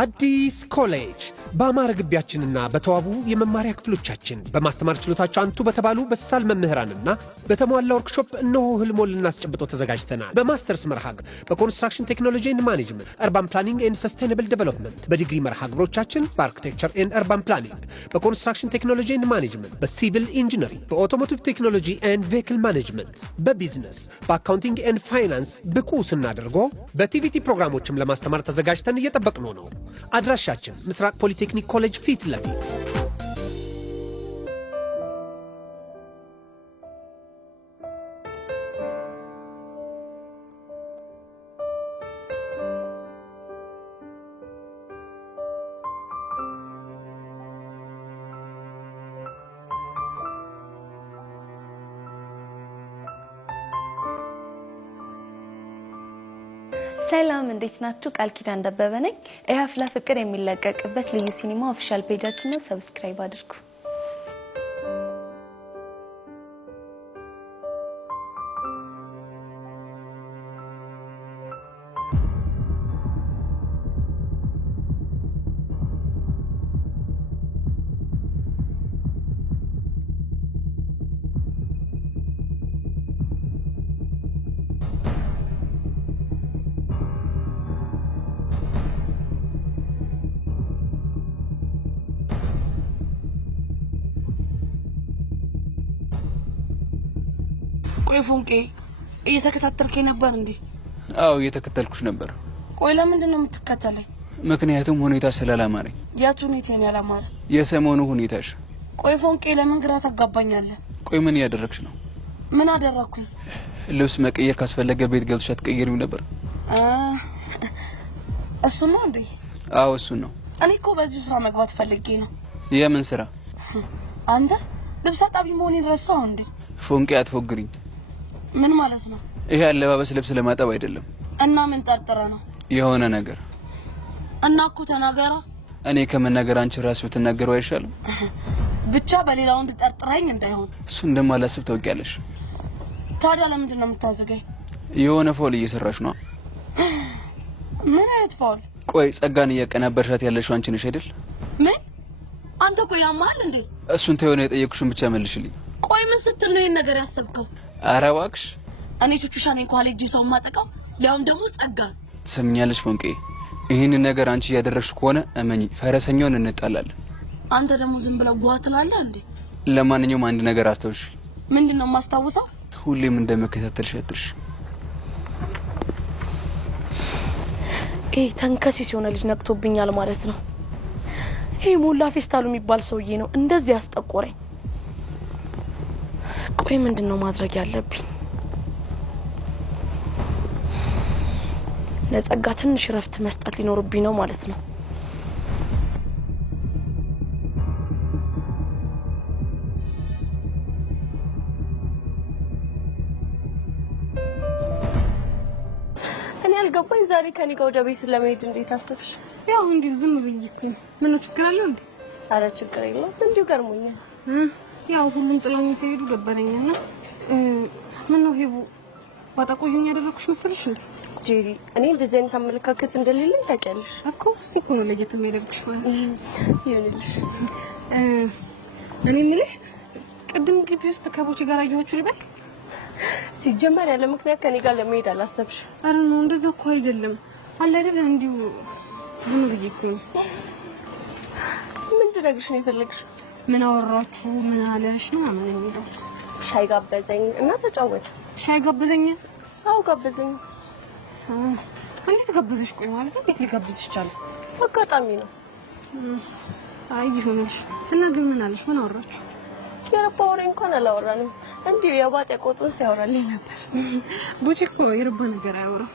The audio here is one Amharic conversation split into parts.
አዲስ ኮሌጅ በአማረ ግቢያችንና በተዋቡ የመማሪያ ክፍሎቻችን በማስተማር ችሎታቸው አንቱ በተባሉ በሳል መምህራንና በተሟላ ወርክሾፕ እነሆ ህልሞን ልናስጨብጦ ተዘጋጅተናል። በማስተርስ መርሃ ግብር በኮንስትራክሽን ቴክኖሎጂ ኤንድ ማኔጅመንት፣ አርባን ፕላኒንግ ኤንድ ሰስቴይነብል ዴቨሎፕመንት፣ በዲግሪ መርሃ ግብሮቻችን በአርኪቴክቸር ኤንድ አርባን ፕላኒንግ፣ በኮንስትራክሽን ቴክኖሎጂ ኤንድ ማኔጅመንት፣ በሲቪል ኢንጂነሪንግ፣ በኦቶሞቲቭ ቴክኖሎጂ ኤንድ ቬሂክል ማኔጅመንት፣ በቢዝነስ፣ በአካውንቲንግ ኤንድ ፋይናንስ ብቁ ስናደርጎ በቲቪቲ ፕሮግራሞችም ለማስተማር ተዘጋጅተን እየጠበቅነው ነው። አድራሻችን ምስራቅ ፖሊቴክኒክ ኮሌጅ ፊት ለፊት። ሰላም እንዴት ናችሁ? ቃል ኪዳን ደበበ ነኝ። የሀፍላ ፍቅር የሚለቀቅበት ልዩ ሲኒማ ኦፊሻል ፔጃችን ነው። ሰብስክራይብ አድርጉ። ቆይ ፎንቄ እየተከታተልከኝ ነበር እንዴ? አዎ እየተከታተልኩሽ ነበር። ቆይ ለምንድን ነው የምትከታተለኝ? ምክንያቱም ሁኔታ ስላላማረኝ። ያቱ ሁኔታ ነው ያላማረ? የሰሞኑ ሁኔታሽ። ቆይ ፎንቄ ለምን ግራ ታጋባኛለህ? ቆይ ምን ያደረግሽ ነው? ምን አደረኩኝ? ልብስ መቀየር ካስፈለገ ቤት ገብተሽ አትቀየሪም ነበር? እሱ ነው እንዴ? አዎ እሱ ነው። እኔ እኮ በዚህ ስራ መግባት ፈልጌ ነው። የምን ስራ? አንተ ልብስ አጣቢ መሆኔን ረሳው እንዴ? ፎንቄ አትፎግሪኝ። ምን ማለት ነው? ይሄ አለባበስ ልብስ ለማጠብ አይደለም። እና ምን ጠርጥረ ነው? የሆነ ነገር። እና እኮ ተናገራ። እኔ ከመናገር አንቺ ራስሽ ብትናገረው አይሻልም? ብቻ በሌላው እንድጠርጥረኝ እንዳይሆን። እሱ እንደማላስብ ታውቂያለሽ። ታዲያ ለምንድን ነው የምታዝገኝ? የሆነ ፎል እየሰራሽ ነው። ምን አይነት ፎል? ቆይ ጸጋን እያቀናበርሻት ያለሽው አንቺ ነሽ አይደል? ምን? አንተ ቆይ ያማል እንዴ? እሱን ተይው ነው የጠየቅኩሽን ብቻ መልሽልኝ። ቆይ ምን ስትል ነው ይሄን ነገር ያሰብከው? ኧረ እባክሽ። እኔ ቹቹሻ ነኝ ኳል እጂ ሰው ማጠቃው ሊያውም ደግሞ ጸጋ። ትሰምኛለሽ ፎንቄ? ይሄን ነገር አንቺ ያደረግሽ ከሆነ እመኚ ፈረሰኛውን እንጣላለን። አንተ ደግሞ ዝም ብለው ጓትላለህ እንዴ? ለማንኛውም አንድ ነገር አስተውሽ። ምንድነው ማስተዋወሰው? ሁሌም እንደመከታተልሽ አትርሽ። ተንከሲስ የሆነ ልጅ ነቅቶብኛል ማለት ነው። ይሄ ሞላ ፌስታሉ የሚባል ሰውዬ ነው እንደዚህ ያስጠቆረኝ። ቆይ ምንድነው ማድረግ ያለብኝ? ለጸጋ ትንሽ ረፍት መስጠት ሊኖርብኝ ነው ማለት ነው። እኔ አልገባኝ ዛሬ ከኔ ጋር ወደ ቤት ለመሄድ እንዴት አሰብሽ? ያው እንዲሁ ዝም ብዬሽ ነው። ምን ችግር አለው እንዴ? አረ ችግር የለውም እንዲሁ ገርሞኛል። ያው ሁሉም ጥሎኝ ሲሄዱ ደበረኝና ምን ነው ሄቡ ባጣቆዩኝ ያደረኩሽ መሰለሽ እንዴ? ጄሪ እኔ እንደዚህ አይነት አመለካከት እንደሌለኝ ታውቂያለሽ እኮ። እኮ ነው ለየት የሚያደርግሽ ማለት ይኸውልሽ። እኔ የምልሽ ቅድም ግቢ ውስጥ ከቦቼ ጋር አየኋችሁ ልበል? ሲጀመር ያለ ምክንያት ከኔ ጋር ለመሄድ አላሰብሽ? አረ ነው እንደዛ እኮ አይደለም አለ አይደል? እንዲሁ ዝም ብዬሽ እኮ ነው። ምን ትነግሪሽ ነው የፈለግሽው? ምን አወራችሁ? ምን አለሽ? ምናምን የሚለው ሻይ ጋበዘኝ እና ተጫወተ። ሻይ ጋበዘኝ? አዎ ጋበዘኝ። እንዴት ጋበዘሽ? ቆይ ማለት ነው ቤት ሊጋብዝሽ ይችላል? አጋጣሚ ነው። አይ ይሆንሽ እና ግን ምን አለሽ? ምን አወራችሁ? የረባ ወሬ እንኳን አላወራንም። እንዲሁ የባጤ ቆጡን ሲያወራልኝ ነበር። ቦቼ እኮ የረባ ነገር አያወራም።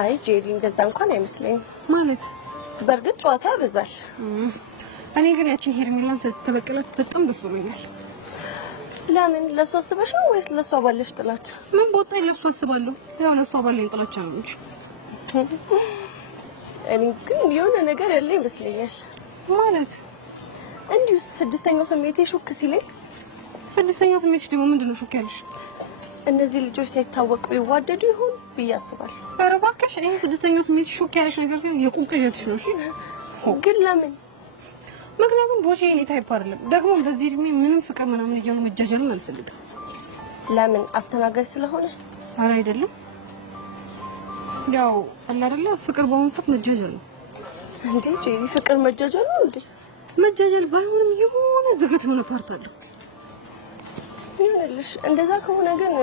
አይ ጄሪ እንደዛ እንኳን አይመስለኝም። ማለት በእርግጥ ጨዋታ ያበዛል። እኔ ግን ያቺን ሄርሜላን ስትበቀላት በጣም ደስ ብሎኛል። ለምን? ለሷ አስበሽ ነው ወይስ ለሷ ባለሽ ጥላቻ? ምን ቦታዬ ለሷ አስባለሁ። ያው ለሷ ባለኝ ጥላቻ ነው እንጂ እኔ ግን የሆነ ነገር ያለ ይመስለኛል። ማለት እንዲሁ ስድስተኛው ስሜቴ ሹክ ሲለኝ። ስድስተኛው ስሜትሽ ደግሞ ምንድነው ሹክ ያለሽ? እነዚህ ልጆች ሳይታወቁ ይዋደዱ ይሆን ብዬ አስባለሁ። ኧረ እባክሽ እኔ ስድስተኛው ስሜት ሾክ ያለሽ ነገር ሲሆን የቁንቅዠትሽ ነው። እሺ ግን ለምን? ምክንያቱም ቦሼ እኔ ታይፕ አይደለም። ደግሞ በዚህ እድሜ ምንም ፍቅር ምናምን እያሉ መጃጀልን አልፈልግም። ለምን? አስተናጋጅ ስለሆነ? ኧረ አይደለም። ያው አለ አይደለ ፍቅር በአሁኑ ሰዓት መጃጀል ነው። እንዴ ጄሪ ፍቅር መጃጀል ነው እንዴ? መጃጀል ባይሆንም የሆነ ዝገት ሆነ ፓርት አለው። ይኸውልሽ እንደዛ ከሆነ ግን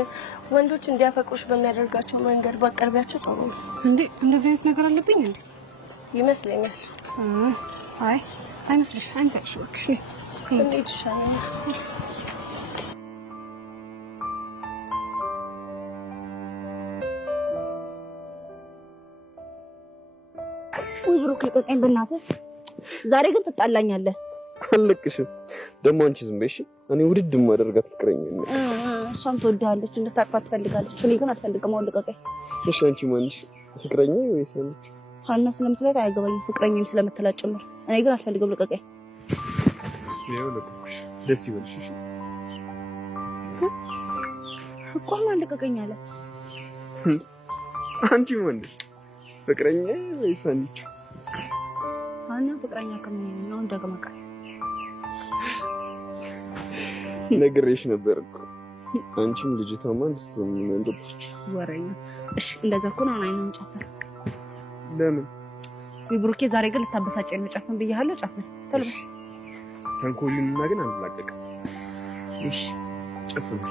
ወንዶች እንዲያፈቅሩሽ በሚያደርጋቸው መንገድ ባቀርቢያቸው ጥሩ ነው። እንዴ እንደዚህ አይነት ነገር አለብኝ እንዴ? ይመስለኛል። አይ አይመስልሽ? አይመስልሽ? እሺ እንዴት ይሻላል? ወይ ብሩክ ልቀቀኝ በእናትህ። ዛሬ ግን ትጣላኛለህ። አልለቅሽም። ደግሞ አንቺ ዝም በይሽ። እኔ ውድድ ማደርጋት ፍቅረኛ ነኝ። እሷም ትወድሃለች፣ እንድታቅፋት ትፈልጋለች። እኔ ግን አልፈልግም። አሁን ልቀቀኝ። እሺ አንቺ ማንሽ? ፍቅረኛ ወይስ አንቺ? ሀና ስለምትላት አያገባኝም፣ ፍቅረኛም ስለምትላት ጭምር። እኔ ግን አልፈልግም። ልቀቀኝ። ይኸው ለቁሽ ደስ ይበልሽ። እሺ እኮ ማን ልቀቀኝ አለ? አንቺ ማን? ፍቅረኛ ወይስ አንቺ? ሀና ፍቅረኛ ከምን ነው እንደገመቀ ነግሬሽ ነበር እኮ። አንቺም ልጅቷማ እንድትሆን እንደብሽ ወሬኛ። እሺ እንደዛ እኮ ነው። አይነን ጨፈር። ለምን? ብሩኬ ዛሬ ግን ልታበሳጨኝ ነው። ጨፈን ብያለሁ። ጨፈን ተልበ ተንኮልና ግን አንላቀቅም። እሺ ጨፈን።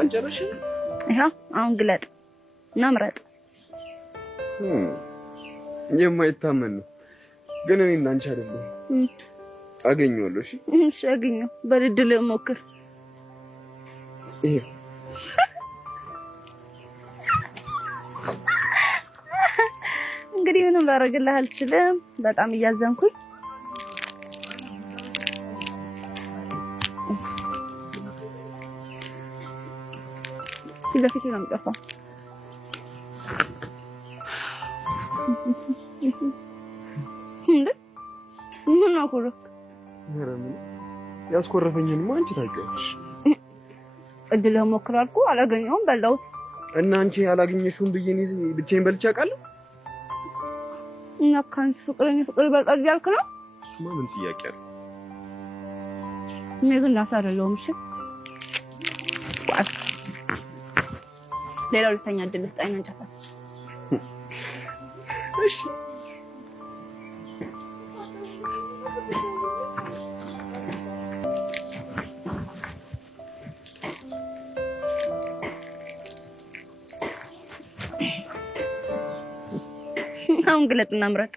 አንጀረሽ ይሄ አሁን ግለጥ እና ምረጥ። የማይታመን ነው ግን እኔ እና አንቺ አይደለም አገኘዋለሁ። እሺ እሺ አገኘው። በድል ሞክር። ይሄ እንግዲህ ምንም ላደርግልህ አልችልም። በጣም እያዘንኩኝ ለፊት ነው የምጠፋው። ምን አቆረ? ያስኮረፈኝንማ አንቺ ታውቂያለሽ። እድል ሞክራልኩ አላገኘውም በላሁት። እና አንቺ ያላገኘሽውን ብዬ እኔ ብቻዬን በልቼ አውቃለሁ። እና ካንቺ ፍቅር ይበልጣል እያልክ ነው? እሱማ ምን ጥያቄ አለ? እኔ ግን ላሳረለውም። እሺ ሌላ ሁለተኛ እድል ስጠኝ ነው ጨፈር። እሺ አሁን ግለጥና ምረጥ።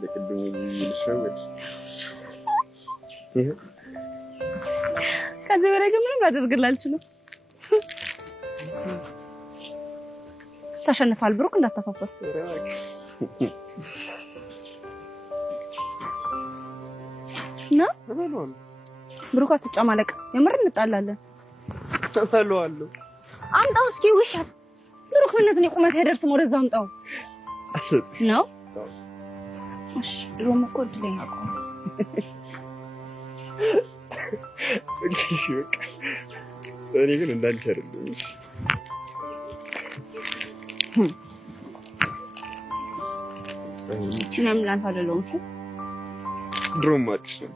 ለቅድሙ ይልሻወድ ይሄ ከዚህ በላይ ግን ምንም ላደርግልህ አልችልም። ተሸንፋል ብሩክ፣ እንዳታፋፈር። ና ብሩክ አትጨማለቅ። የምር እንጣላለን። ተፈለዋለሁ። አምጣው እስኪ ውሻት ብሩክ ምንነት ነው ቁመት አይደርስም። ወደዛ አምጣው ነው። እሺ ድሮም እኮ ድለኝ አቆ እሺ በቃ እኔ ግን እንዳንቺ አይደለም። እሺ ምንም ላንተ አይደለም። እሺ ድሮም አጥሽ ነው።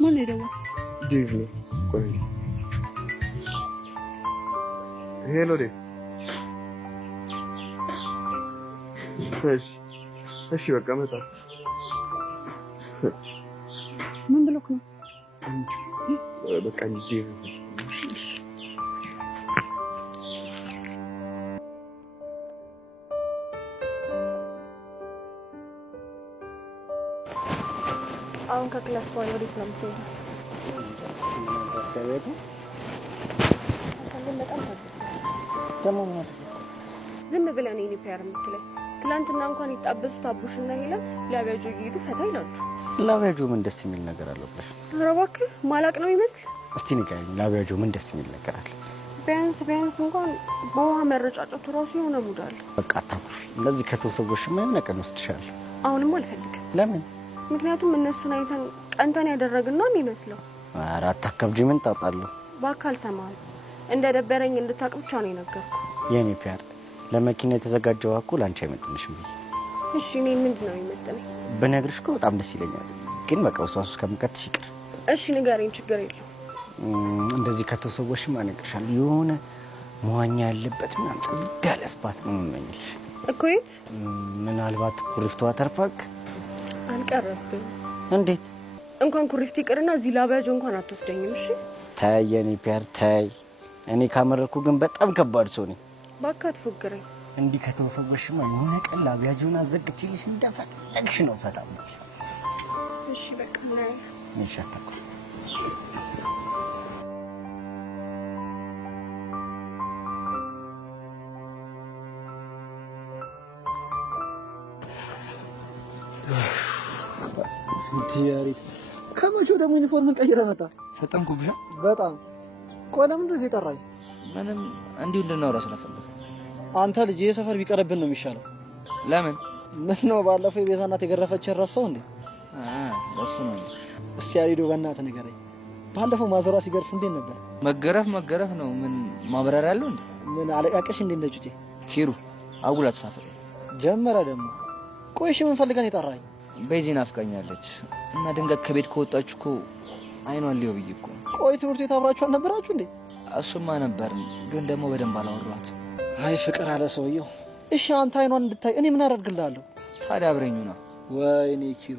ማን ነው ደግሞ? ዴቭ ነው። ቆይ ሄሎ ዴቭ። እሺ በቃ መጣ። ምን ብሎክ ነው? በቃ ዴቭ አሁን ከክላስ በኋላ ወዴት ነው የምትሄደው? ዝም ብለህ ነው ዩኒፔር የምትለኝ? ትላንትና እንኳን ይጣበሱት አቡሽና ሄለን ላቢያጆ እየሄዱ ፈታ ይላሉ። ላቢያጆ ምን ደስ የሚል ነገር አለው ብለሽ? ኧረ እባክህ ማላቅ ነው ይመስል። እስቲ ንገሪኝ፣ ላቢያጆ ምን ደስ የሚል ነገር አለ? ቢያንስ እንኳን በውሃ መረጫጨቱ ራሱ የሆነ ሙድ አለ። በቃ አታኩርፊ። እንደዚህ ከተሰወሽማ የሆነ ቀን ወስድሻለሁ። አሁንም አልፈልግም። ለምን? ምክንያቱም እነሱን አይተን ቀንተን ያደረግን ነው የሚመስለው። ኧረ አታከብጂ፣ ምን ታጣለሁ? በአካል ሰማል እንደ ደበረኝ እንድታቅ ብቻ ነው የነገርኩ። የኔ ፒያር ለመኪና የተዘጋጀው እኮ ላንቺ አይመጥንሽም ብዬ። እሺ እኔ ምንድን ነው የሚመጥነኝ? ብነግርሽ እኮ በጣም ደስ ይለኛል፣ ግን በቃ ውስዋስ ከምከትሽ ይቅር። እሺ ንገረኝ፣ ችግር የለው። እንደዚህ ከተሰወሽማ እነግርሻለሁ፣ የሆነ መዋኛ ያለበት ምናምን ጽድ ያለ ስፓት ነው የምመኝልሽ እኮ። የት? ምናልባት ኩሪፍቱ ዋተር ፓርክ። አልቀረብኝ። እንዴት? እንኳን ኩሪፍቱ ይቅርና እዚህ ላቢያጆ እንኳን አትወስደኝም። እሺ ተይ የኔ ፒያር ተይ። እኔ ካመረኩ ግን በጣም ከባድ ሰው ነኝ። እባክህ አትፎግረኝ። እንዲህ ከተሰወሽማ የሆነ ቀን ላቢያጆን አዘግቼልሽ እንደፈለግሽ ነው ፈታለች። እሺ በቃ ነው ይሻታኩ። ቲያሪ ከመቼው ደግሞ ዩኒፎርምን ቀይረህ መጣ? ፈጠንኩብሻ በጣም። ቆይ ለምን እንደዚህ ጠራኝ? ምንም እንዲሁ እንድናወራ ስለፈለኩ። አንተ ልጅ የሰፈር ቢቀርብን ነው የሚሻለው። ለምን? ምን ነው ባለፈው የቤዛ እናት የገረፈችን ረሳው እንዴ? ለሱ ነው። እስቲ ያሬዶ በእናትህ ንገረኝ፣ ባለፈው ማዘሯ ሲገርፍ እንዴት ነበር? መገረፍ ነው። ምን ማብራሪያ አለው እንዴ? ምን አለቃቀሽ እንዴ እንደ ጩጬ? ቲሩ አጉላ ተሳፈረ ጀመረ ደግሞ። ቆይ እሺ ምን ፈልገን የጠራኝ? ቤዚን አፍቃኛለች እና ድንገት ከቤት ከወጣች እኮ አይኗን ሊው ብዬ እኮ። ቆይ ትምህርት ቤት አብራችሁ አልነበራችሁ እንዴ? እሱማ ነበርን፣ ግን ደግሞ በደንብ አላወሯት። አይ ፍቅር አለ ሰውየው። እሺ አንተ አይኗን እንድታይ እኔ ምን አደርግልሃለሁ? ታዲያ አብረኙ ነው። ወይኔ ኪሩ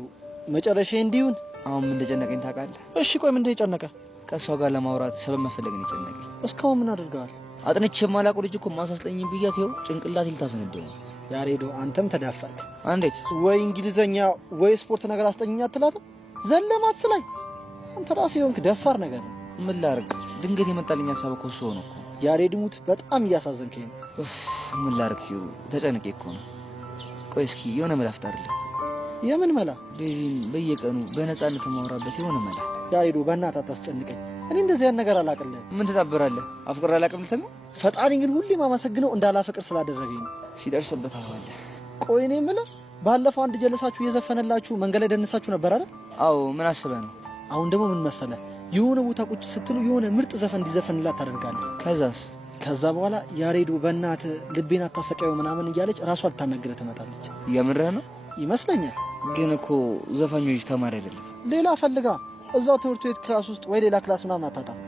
መጨረሻ እንዲሁን። አሁን ምን እንደጨነቀኝ ታውቃለህ? እሺ ቆይ ምን እንደጨነቀ? ከሷ ጋር ለማውራት ሰበብ መፈለግን የጨነቀኝ። እስካሁን ምን አድርገሃል? አጥንቼ የማላውቀው ልጅ እኮ ማሳስለኝ ብያት ይኸው ጭንቅላት ይልታፈነደው። ያሬዶ አንተም ተዳፈርክ። እንዴት? ወይ እንግሊዘኛ ወይ ስፖርት ነገር አስጠኝኛ አትላትም? ዘለማት ስላይ አንተ ራስህ የሆንክ ደፋር ነገር ነው። ምን ላድርግ? ድንገት የመጣልኝ ሀሳብ እኮ እሱ ሆነ እኮ። ያሬድ ሙት በጣም እያሳዘንከኝ ነው። ምን ላድርግ ሂሩ፣ ተጨንቄ እኮ ነው። ቆይ እስኪ የሆነ መላ ፍጠርልኝ። የምን መላ? ቤዚን በየቀኑ በነፃነት የማወራበት የሆነ መላ። ያሬዶ በእናትህ አታስጨንቀኝ። እኔ እንደዚህ ያን ነገር አላቅልህ። ምን ትጣበራለህ? አፍቅሬ አላቅም ልትል ነው? ፈጣሪ ግን ሁሌም አመሰግነው እንዳላፈቅር ስላደረገኝ ነው። ሲደርስበት አዋለ። ቆይ እኔ የምልህ ባለፈው አንድ ጀለሳችሁ እየዘፈነላችሁ መንገድ ላይ ደንሳችሁ ነበር አይደል? አዎ። ምን አስበህ ነው? አሁን ደግሞ ምን መሰለህ፣ የሆነ ቦታ ቁጭ ስትሉ የሆነ ምርጥ ዘፈን እንዲዘፈንላት ታደርጋለህ። ከዛስ? ከዛ በኋላ ያሬዶ በእናትህ ልቤን አታሰቃዩ ምናምን እያለች ራሷ ልታናግረህ ትመጣለች። የምርህ ነው? ይመስለኛል። ግን እኮ ዘፋኞች ተማሪ አይደለም። ሌላ ፈልጋ እዛው ትምህርት ቤት ክላስ ውስጥ ወይ ሌላ ክላስ ምናምን አታጣም።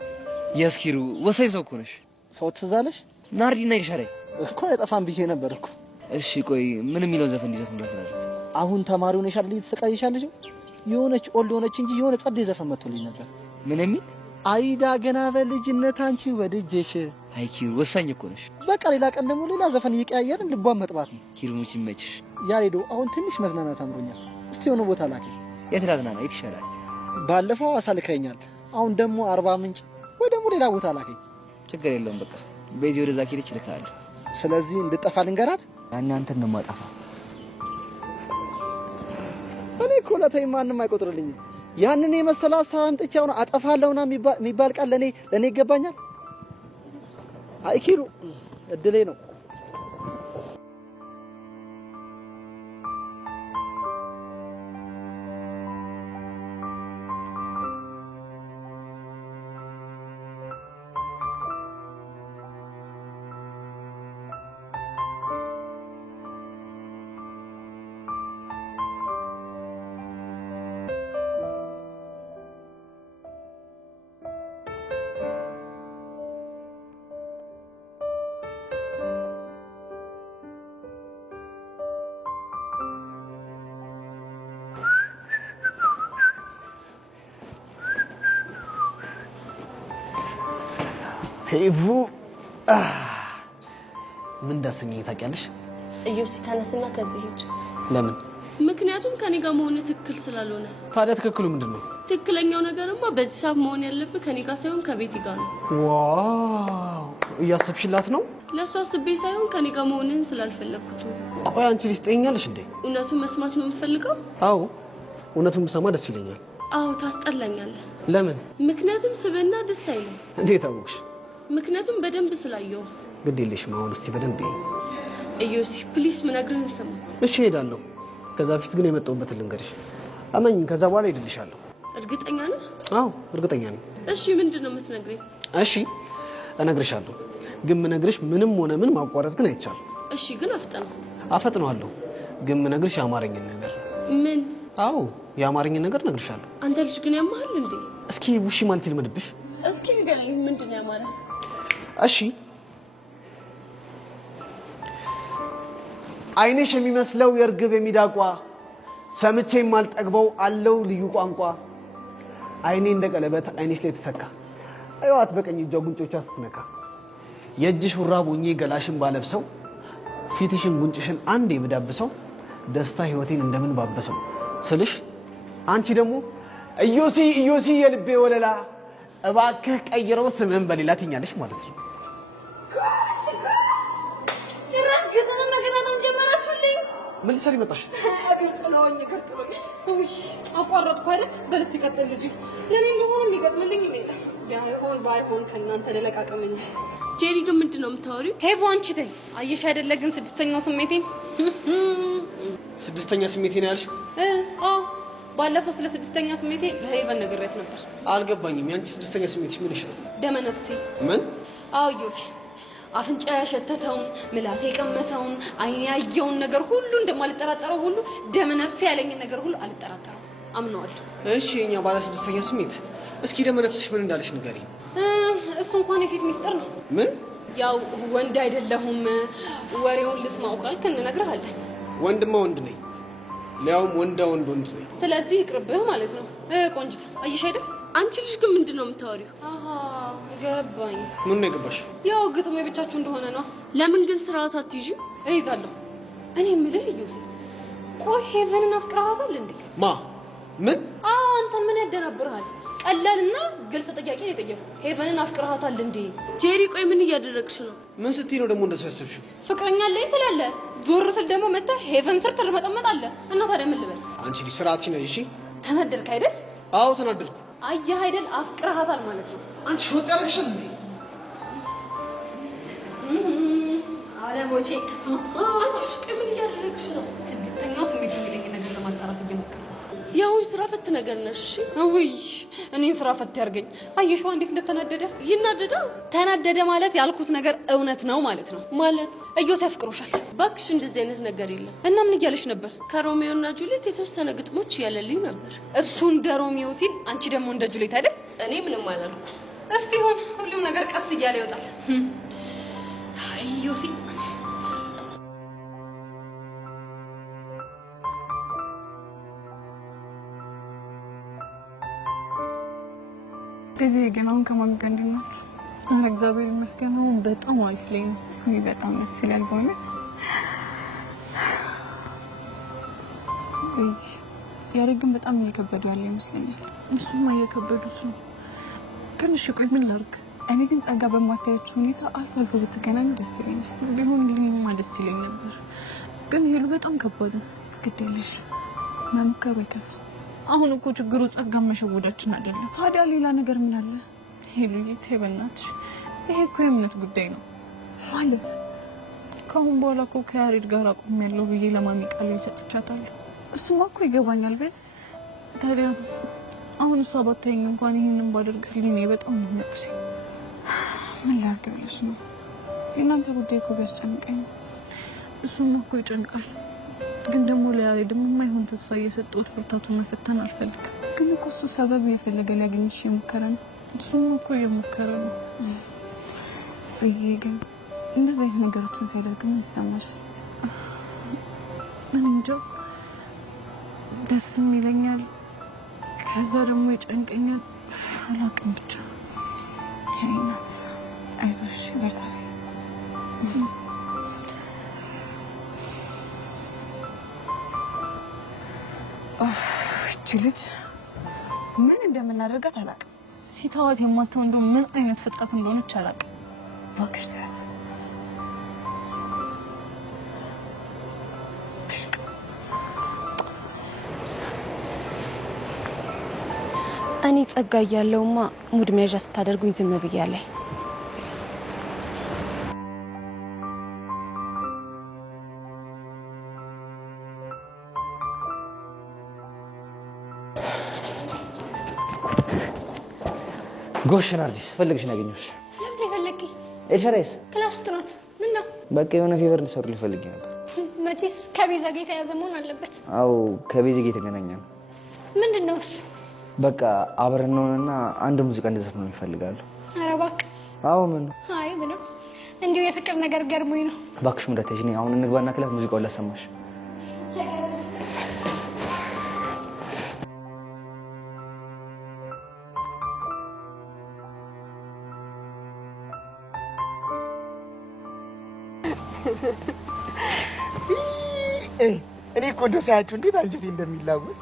የስኪሩ ወሳኝ ሰው እኮ ነሽ። ሰው ትዝ አለሽ? ናርዲና ይሻለኝ እኮ አይጠፋም ብዬ ነበር እኮ። እሺ ቆይ ምን የሚለውን ዘፈን እንዲዘፍንላት ነው? አሁን ተማሪውን ይሻል ልትሰቃይሻለሽ? የሆነች ኦልድ ሆነች እንጂ የሆነ ጸዴ ዘፈን መጥቶልኝ ነበር። ምን የሚል? አይዳ ገና በልጅነት አንቺ ወድጄሽ። አይ ኪሩ ወሳኝ እኮ ነሽ። በቃ ሌላ ቀን ደግሞ ሌላ ዘፈን እየቀያየርን ልቧን መጥባት ነው። ኪሩ ሙች ይመችሽ። ያሬዶ አሁን ትንሽ መዝናናት አምሮኛል። እስቲ የሆነ ቦታ ላከኝ። የት ላዝናና? የት ይሻላል? ባለፈው አሳልከኛል። አሁን ደግሞ አርባ ምንጭ ወይ ደግሞ ሌላ ቦታ ላከኝ። ችግር የለውም በቃ ቤዚ ወደዛ ኪልች ልካለሁ። ስለዚህ እንድጠፋ ልንገራት። ያኔ አንተን ነው የማጠፋ። እኔ እኮ ለተይ ማንም አይቆጥርልኝም። ያንን የመሰለ ሀሳብ አምጥቼ አሁን አጠፋለሁና የሚባል ቃል ለኔ ይገባኛል? አይ ኪሩ እድሌ ነው። ሄቡ ምን እንዳሰኘኝ ታውቂያለሽ? እዮሲ ተነስና ከዚህ ሂድ። ለምን? ምክንያቱም ከኔ ጋር መሆን ትክክል ስላልሆነ። ታዲያ ትክክሉ ምንድነው? ትክክለኛው ነገርማ በዚህ ሰዓት መሆን ያለብህ ከኔ ጋር ሳይሆን ከቤቲ ጋር ነው። ዋው እያሰብሽላት ነው? ለሷ አስቤ ሳይሆን ከኔ ጋር መሆንህን ስላልፈለኩት ነው። ቆይ አንቺ ልጅ ትጠይኛለሽ እንዴ? እውነቱን መስማት ነው የምፈልገው? አዎ እውነቱን ብሰማ ደስ ይለኛል። አዎ ታስጠላኛለህ። ለምን? ምክንያቱም ስብዕና ደስ አይልም። እንዴት አወቅሽ? ምክንያቱም በደንብ ስላየው። ግድ የለሽም አሁን እስቲ በደንብ ይይ። ኢዮሲ ፕሊስ ምነግርህን ስማ። እሺ እሄዳለሁ። ከዛ በፊት ግን የመጣሁበትን ልንገርሽ። አመኝ ከዛ በኋላ እሄድልሻለሁ። እርግጠኛ ነህ? አዎ እርግጠኛ ነኝ። እሺ ምንድነው የምትነግረኝ? እሺ እነግርሻለሁ። ግን ምነግርሽ ምንም ሆነ ምን ማቋረጥ ግን አይቻልም። እሺ ግን አፍጥነው። አፈጥነዋለሁ። ግን ምነግርሽ የአማርኝን ነገር። ምን? አዎ የአማርኝን ነገር እነግርሻለሁ። አንተ ልጅ ግን ያማሃል እንዴ? እስኪ ውሺ ማለት ይልመድብሽ። እስኪ ንገረኝ ምንድነው ያማረህ? እሺ አይንሽ የሚመስለው የርግብ የሚዳቋ ሰምቼ የማልጠግበው አለው ልዩ ቋንቋ አይኔ እንደ ቀለበት አይንሽ ላይ ተሰካ አይዋት በቀኝ እጇ ጉንጮቿ ስትነካ የእጅሽ ሹራብ ሆኜ ገላሽን ባለብሰው ፊትሽን ጉንጭሽን አንዴ ብዳብሰው ደስታ ህይወቴን እንደምን ባበሰው ስልሽ አንቺ ደግሞ ኢዮሲ ኢዮሲ የልቤ ወለላ እባክህ ቀይረው ስምን በሌላ ትኛለሽ ማለት ነው። ጭራሽ ግጥም መገጣጠም ጀመራችሁልኝ። ምን ልትሰሪ መጣሽ? ጥለውኝ ቀጥሎኝ ውይ አቋረጥኩ አይደል? በል እስቲ ቀጥል ልጅ። ለኔ እንደሆነ የሚገጥምልኝ የለም። ባይሆን ከእናንተ ለለቃቀም እንጂ። ጄሪ ግን ምንድን ነው የምታወሪው? ሄቮ አንቺ ተይ። አየሽ አይደለ ግን ስድስተኛው ስሜቴን ስድስተኛ ስሜቴ ነው ያልሽው? አዎ ባለፈው ስለ ስድስተኛ ስሜቴ ለሄቨን ነግሬያት ነበር። አልገባኝም። ያንቺ ስድስተኛ ስሜትሽ ምንሽ ነው? ደመ ነፍሴ። ምን? አዎ ዮሲ አፍንጫ ያሸተተውን ምላሴ የቀመሰውን አይኔ ያየውን ነገር ሁሉ እንደማልጠራጠረው ሁሉ ደመ ነፍሴ ያለኝን ነገር ሁሉ አልጠራጠረው አምነዋለሁ። እሺ የኛ ባለ ስድስተኛ ስሜት እስኪ ደመ ነፍስሽ ምን እንዳለሽ ንገሪ። እሱ እንኳን የሴት ሚስጥር ነው። ምን? ያው ወንድ አይደለሁም ወሬውን ልስማው ካልክ እንነግርሃለን። ወንድማ ወንድ ነኝ ሊያውም ወንድ ነኝ። ስለዚህ ይቅርብህ ማለት ነው። ቆንጅት አየሽ አይደል? አንቺ ልጅ ግን ምንድን ነው የምታወሪው? አሃ ገባኝ። ምን ነው የገባሽ? ያው ግጥሙ የብቻችሁ እንደሆነ ነው። ለምን ግን ስርዓት አትይዥም? እይዛለሁ። እኔ የምልህ ዩሲ ቆይ ሄቨንን አፍቅረሃታል እንዴ? ማ? ምን? አንተን ምን ያደናብርሃል? ቀላልና ግልጽ ጥያቄ ነው የጠየቁ። ሄቨንን አፍቅረሃታል እንዴ? ጄሪ ቆይ ምን እያደረግሽ ነው? ምን ስትይ ነው ደግሞ እንደሱ ያሰብሽው? ፍቅረኛ አለኝ ትላለህ፣ ዞር ስል ደግሞ መተህ ሄቨን ስር ትርመጠመጣለህ። እና ታዲያ ምን ልበል? አንቺ ልጅ ስርዓት ነሽ። እሺ ተናደድክ አይደል? አዎ ተናደድኩ። አየህ አይደል? አፍቅረሃታል ማለት ነው። አንቺ ሾጥ ያደረግሻል እንዴ? አለሞቼ አንቺ ልጅ ቆይ ምን እያደረግሽ ነው? ስድስተኛው ስሜት የሚለኝ ነገር ለማጣራት እየሞከረ ያው ስራ ፈት ነገር ነሽ። ውይ እኔን ስራ ፈት ያርገኝ። አየሽዋ እንዴት እንደተናደደ። ይናደዳ? ተናደደ ማለት ያልኩት ነገር እውነት ነው ማለት ነው። ማለት እዮስ ያፍቅሮሻል? ባክሽ እንደዚህ አይነት ነገር የለም። እና ምን እያለሽ ነበር? ከሮሚዮ እና ጁሊየት የተወሰነ ግጥሞች እያለልኝ ነበር። እሱ እንደ ሮሚዮ ሲል አንቺ ደግሞ እንደ ጁሊየት አይደል? እኔ ምንም አላልኩ። እስቲ ሆን ሁሉም ነገር ቀስ እያለ ይወጣል። አይ ዮሲ ከዚህ ገናውን ከማን ጋር እንዴት ናችሁ? እግዚአብሔር ይመስገን በጣም አሪፍ ላይ ነው። በጣም ደስ ይላል በእውነት። እዚህ ያሬድን በጣም እየከበዱ ያለ ይመስለኛል። እሱማ እየከበዱት ነው። ግን እሺ ቆይ ምን ላድርግ? እኔ ግን ጸጋ በማታያችሁ ሁኔታ አልፎ አልፎ ብትገናኙ ደስ ይለኛል። ቢሆን ልኝማ ደስ ይለኝ ነበር። ግን ሄሉ በጣም ከባድ ነው። ግድ የለሽ መምከሩ ይከፋል። አሁን እኮ ችግሩ ጸጋ መሸወዳችን አይደለም። ታዲያ ሌላ ነገር ምን አለ? ሄሉዬ ተይ በእናትሽ፣ ይሄ እኮ የእምነት ጉዳይ ነው ማለት። ከአሁን በኋላ እኮ ከያሬድ ጋር አቁሜያለሁ ብዬ ለማሚ ቃል ሰጥቻታለሁ። እሱማ እኮ ይገባኛል። ቤት ታዲያ አሁን እሷ ባታየኝ እንኳን ይሄንን ባደርግልኝ በጣም ነው የሚያቅሰኝ። ምን ላድርግ ብለሽ ነው? የእናንተ ጉዳይ እኮ ቢያስጨንቀኝ እሱም እኮ ይጨንቃል። ግን ደግሞ ለያሬድ የማይሆን ተስፋ እየሰጠሁት ብርታቱን መፈተን አልፈልግም። ግን እኮ እሱ ሰበብ እየፈለገ ሊያገኝሽ እየሞከረ ነው። እሱም እኮ እየሞከረ ነው። በዚህ ግን እንደዚህ አይነት ነገሮችን ሲያደርግ ምን ይሰማሻል? እኔ እንጃ፣ ደስም ይለኛል፣ ከዛ ደግሞ ይጨንቀኛል። አላውቅም ብቻ። የእኔ እናት አይዞሽ በርታ። እቺ ልጅ ምን እንደምናደርጋት አላውቅም። ሲታዋት የማታው እንደው ምን አይነት ፍጥረት እንደሆነች አላውቅም። እባክሽ ተያት። እኔ ጸጋ እያለሁማ ሙድ መያዣ ስታደርጉኝ ዝም ብያለሁ። ጎሽን አርዲስ ፈልግሽ ነው ያገኘሁሽ። ለምን ይፈልጊ? ኤልሻዳይስ ክላስ ትናት ምን ነው? በቃ የሆነ ፌቨር እንድሰሩ ልፈልግ ነበር። መቼስ ከቤዛ ጋር የተያዘ መሆን አለበት። አዎ ከቤዛ ጋር የተገናኘ ነው። ምንድን ነው እሱ? በቃ አብረን እንሆንና አንድ ሙዚቃ እንድዘፍን ነው ይፈልጋሉ። ኧረ እባክህ። አዎ ምን ነው? አይ ምንም እንዲሁ የፍቅር ነገር ገርሞኝ ነው። እባክሽ ሙዳተሽ ነኝ። አሁን እንግባና ክላስ ሙዚቃውን ላሰማሽ። እኔ እኮ እንደው ሳያችሁ እንዴት አንጀቴ እንደሚላወስ።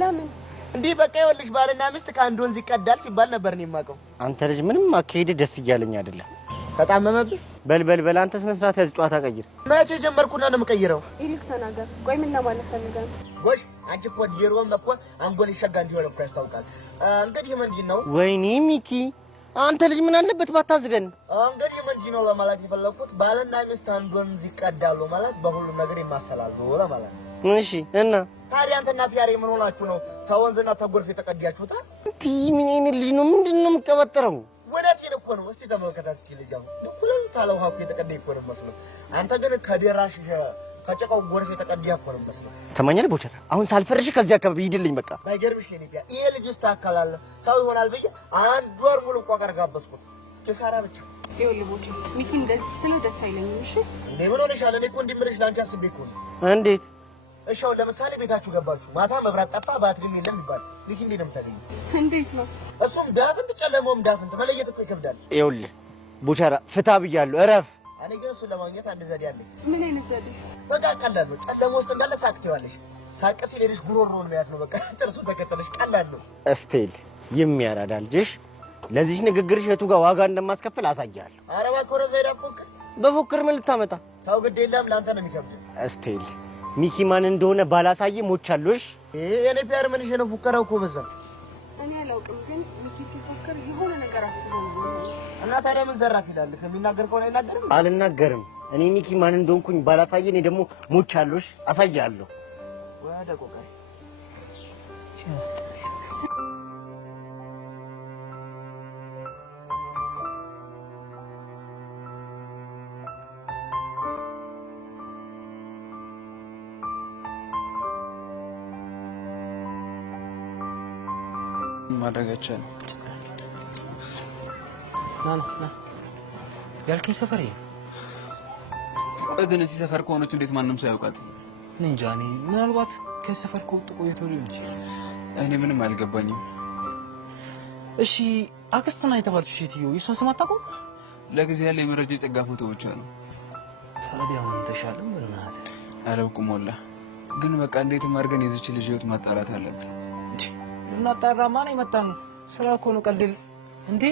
ለምን እንዴ? በቃ ይኸውልሽ ባልና ሚስት ከአንድ ወንዝ ይቀዳል ሲባል ነበር እኔ የማውቀው። አንተ ልጅ ምንም አካሄድ ደስ እያለኝ አይደለም። ተጣመመብህ? በል አንተ ስነ ስርዓት ያዝ፣ ጨዋታ ቀይር። መቼ ጀመርኩና ነው የምቀይረው? ይልቅ ተናገር። ቆይ ምን ለማለት ፈልገህ ነው? ጎሽ አንቺ እኮ ዲሮም እኮ አንጎል ይሸጋ እንዲሆን እኮ ያስታውቃል። እንግዲህ ምንድን ነው? ወይኔ ሚኪ አንተ ልጅ ምን አለበት ባታዝገን። እንግዲህ ምንድን ነው ለማለት የፈለኩት ባልና ሚስት አንድ ወንዝ ይቀዳሉ ማለት በሁሉም ነገር ይማሰላሉ ለማለት ነው። እሺ እና ታዲያ አንተና ፊያሬ ምን ሆናችሁ ነው ተወንዝና ተጎርፍ የተቀዳችሁት? እንዴ ምን አይነት ልጅ ነው? ምንድነው የምትቀበጥረው? ወደፊት እኮ ነው። እስቲ ተመልከታት ልጅ ሁሉም ታለው ሀቁ የተቀዳ እኮ ነው መስለው። አንተ ግን ከደራሽ ከጨቀው ጎርፍ የተቀዳ እኮ ነው መስለው። ተማኛለ ቦቸራ አሁን ሳልፈርሽ ከዚህ አካባቢ ሂድልኝ በቃ። ባይገርምሽ ይሄ ልጅ ይስተካከላል ሰው ይሆናል ብዬ አንድ ወር ሙሉ ቋቀር ጋበዝኩት። ኪሳራ ብቻ። ይኸውልህ ቦቼ ሚኪ እንደዚህ ስትለው ደስ አይለኝም። እሺ እንዴ ምን ሆነሻል? እኔ እኮ እንዲምልሽ ላንቺ አስቤ እኮ ነው። እንዴት? እሺ አሁን ለምሳሌ ቤታችሁ ገባችሁ፣ ማታ መብራት ጠፋ፣ ባትሪም የለም ይባል ልጅ እንዴት ነው የምታገኘው? እንዴት ነው? እሱም ዳፍንት ጨለመውም ዳፍንት መለየት እኮ ይከብዳል። ይኸውልህ ቦቸራ ፍታ ብያለሁ፣ እረፍ። እኔ ግን እሱን ለማግኘት አንድ ዘዴ አለኝ። ምን አይነት ዘዴ? በቃ ቀላል ነው። ጨለማ ውስጥ እንዳለ ሳቅ ትይዋለሽ። ሳቅ ሲል ሄደሽ ጉሮሮውን መያዝ ነው። በቃ ጥርሱን ተከተለሽ ቀላል ነው። እስቴል የሚያራዳ ልጅሽ ለዚህ ንግግርሽ የቱ ጋር ዋጋ እንደማስከፍል አሳያለሁ። ኧረ እባክህ ወደ እዛ ሄዳ ፎክር። በፎክር ምን ልታመጣ? ተው ግድ የለም ለአንተ ነው የሚከብድ። እስቴል ሚኪ ማን እንደሆነ ባላሳየ ሞቻለሽ። የኔ ፒያር ምን ነው ፉከራው እኮ በዛ። እኔ አላውቅም፣ ግን ሚኪ ሲፎክር የሆነ ነገር አስቦ ነው። እና ታዲያ ምን ዘራፍ ይላል? ከሚናገር ከሆነ አይናገርም። አልናገርም። እኔ ሚኪ ማን እንደሆንኩኝ ባላሳየ እኔ ደግሞ ሞቻለሽ፣ አሳያለሁ። ወደ ቆቃይ ማድረጋችን ና ያልከኝ ሰፈር ይሄ። ቆይ ግን እዚህ ሰፈር ከሆነች እንዴት ማንም ሰው ያውቃል? እንጃ እኔ ምናልባት ከዚህ ሰፈር ከወጡ ቆይቶ ሊሆን ይችላል። እኔ ምንም አልገባኝም። እሺ አክስትና የተባለችው ሴትዮ የእሷን ስም አታውቀውም? ለጊዜ ያለ የመረጃ የጸጋ ፎቶዎች አሉ። ታዲያ ምን ተሻለ? ምናት አላውቅም ወላ። ግን በቃ እንዴትም አድርገን የዚች ልጅ ህይወት ማጣራት አለብን። እናጣራማ ነው የመጣን ነው። ስራ እኮ ነው ቀልድ እንዴ?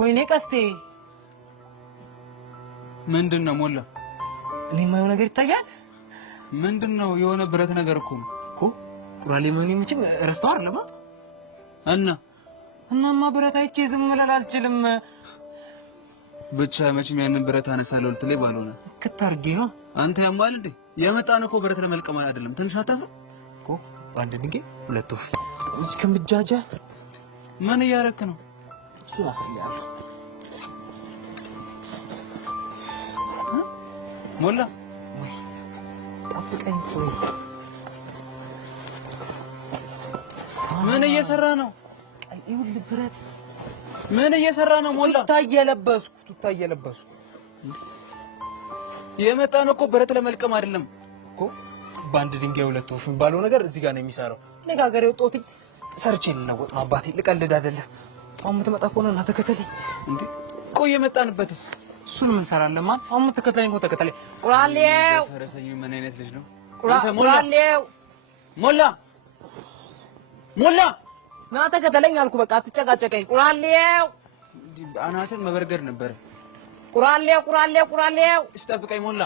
ወይኔ ቀስቴ ምንድነው ሞላ? እኔ የማየው ነገር ይታያል። ምንድነው? የሆነ ብረት ነገር እኮ ነው እኮ ቁራሌ ምን ይምችም ረስተው አይደለም እናማ ብረት አይቼ ዝም ልል አልችልም። ብቻ መቼም ያንን ብረት አነሳለሁ ልትለኝ ባልሆነ ክታርጌ ነው። አንተ ያማል እንዴ? የመጣን እኮ ብረት ለመልቀም አይደለም። ትንሽ አታፍርም እኮ? በአንድ ድንጋይ ሁለት ወፍ። እስኪ ከምጃጃ ምን እያደረክ ነው? እሱን አሳያለሁ። ሞላ ጠብቀኝ። ቆይ ምን እየሰራ ነው? ይኸውልህ ብረት ምን እየሰራ ነው? ሞላ ቱታ እየለበስኩ የመጣን እኮ ብረት ለመልቀም አይደለም እኮ። በአንድ ድንጋይ ሁለት ወፍ የሚባለው ነገር እዚህ ጋር ነው የሚሰራው። እኔ ከሀገር የወጣሁት ሰርቼ ልለወጥ ነው አባቴ፣ ልቀልድ አይደለም። አሁን የምትመጣ ከሆነ ና ተከተለኝ። እንዴ ቆይ የመጣንበትስ? እሱን ምን ሰራለን? ማን አሁን የምትከተለኝ ከሆነ ተከተለኝ። ቁራሌው ፈረሰኛው ምን አይነት ልጅ ነው? ቁራሌው ሞላ ና ተከተለኝ አልኩ። በቃ አትጨቃጨቀኝ። ቁራሌው አናትን መበርገድ ነበር። ቁራሌው እሺ ጠብቀኝ ሞላ።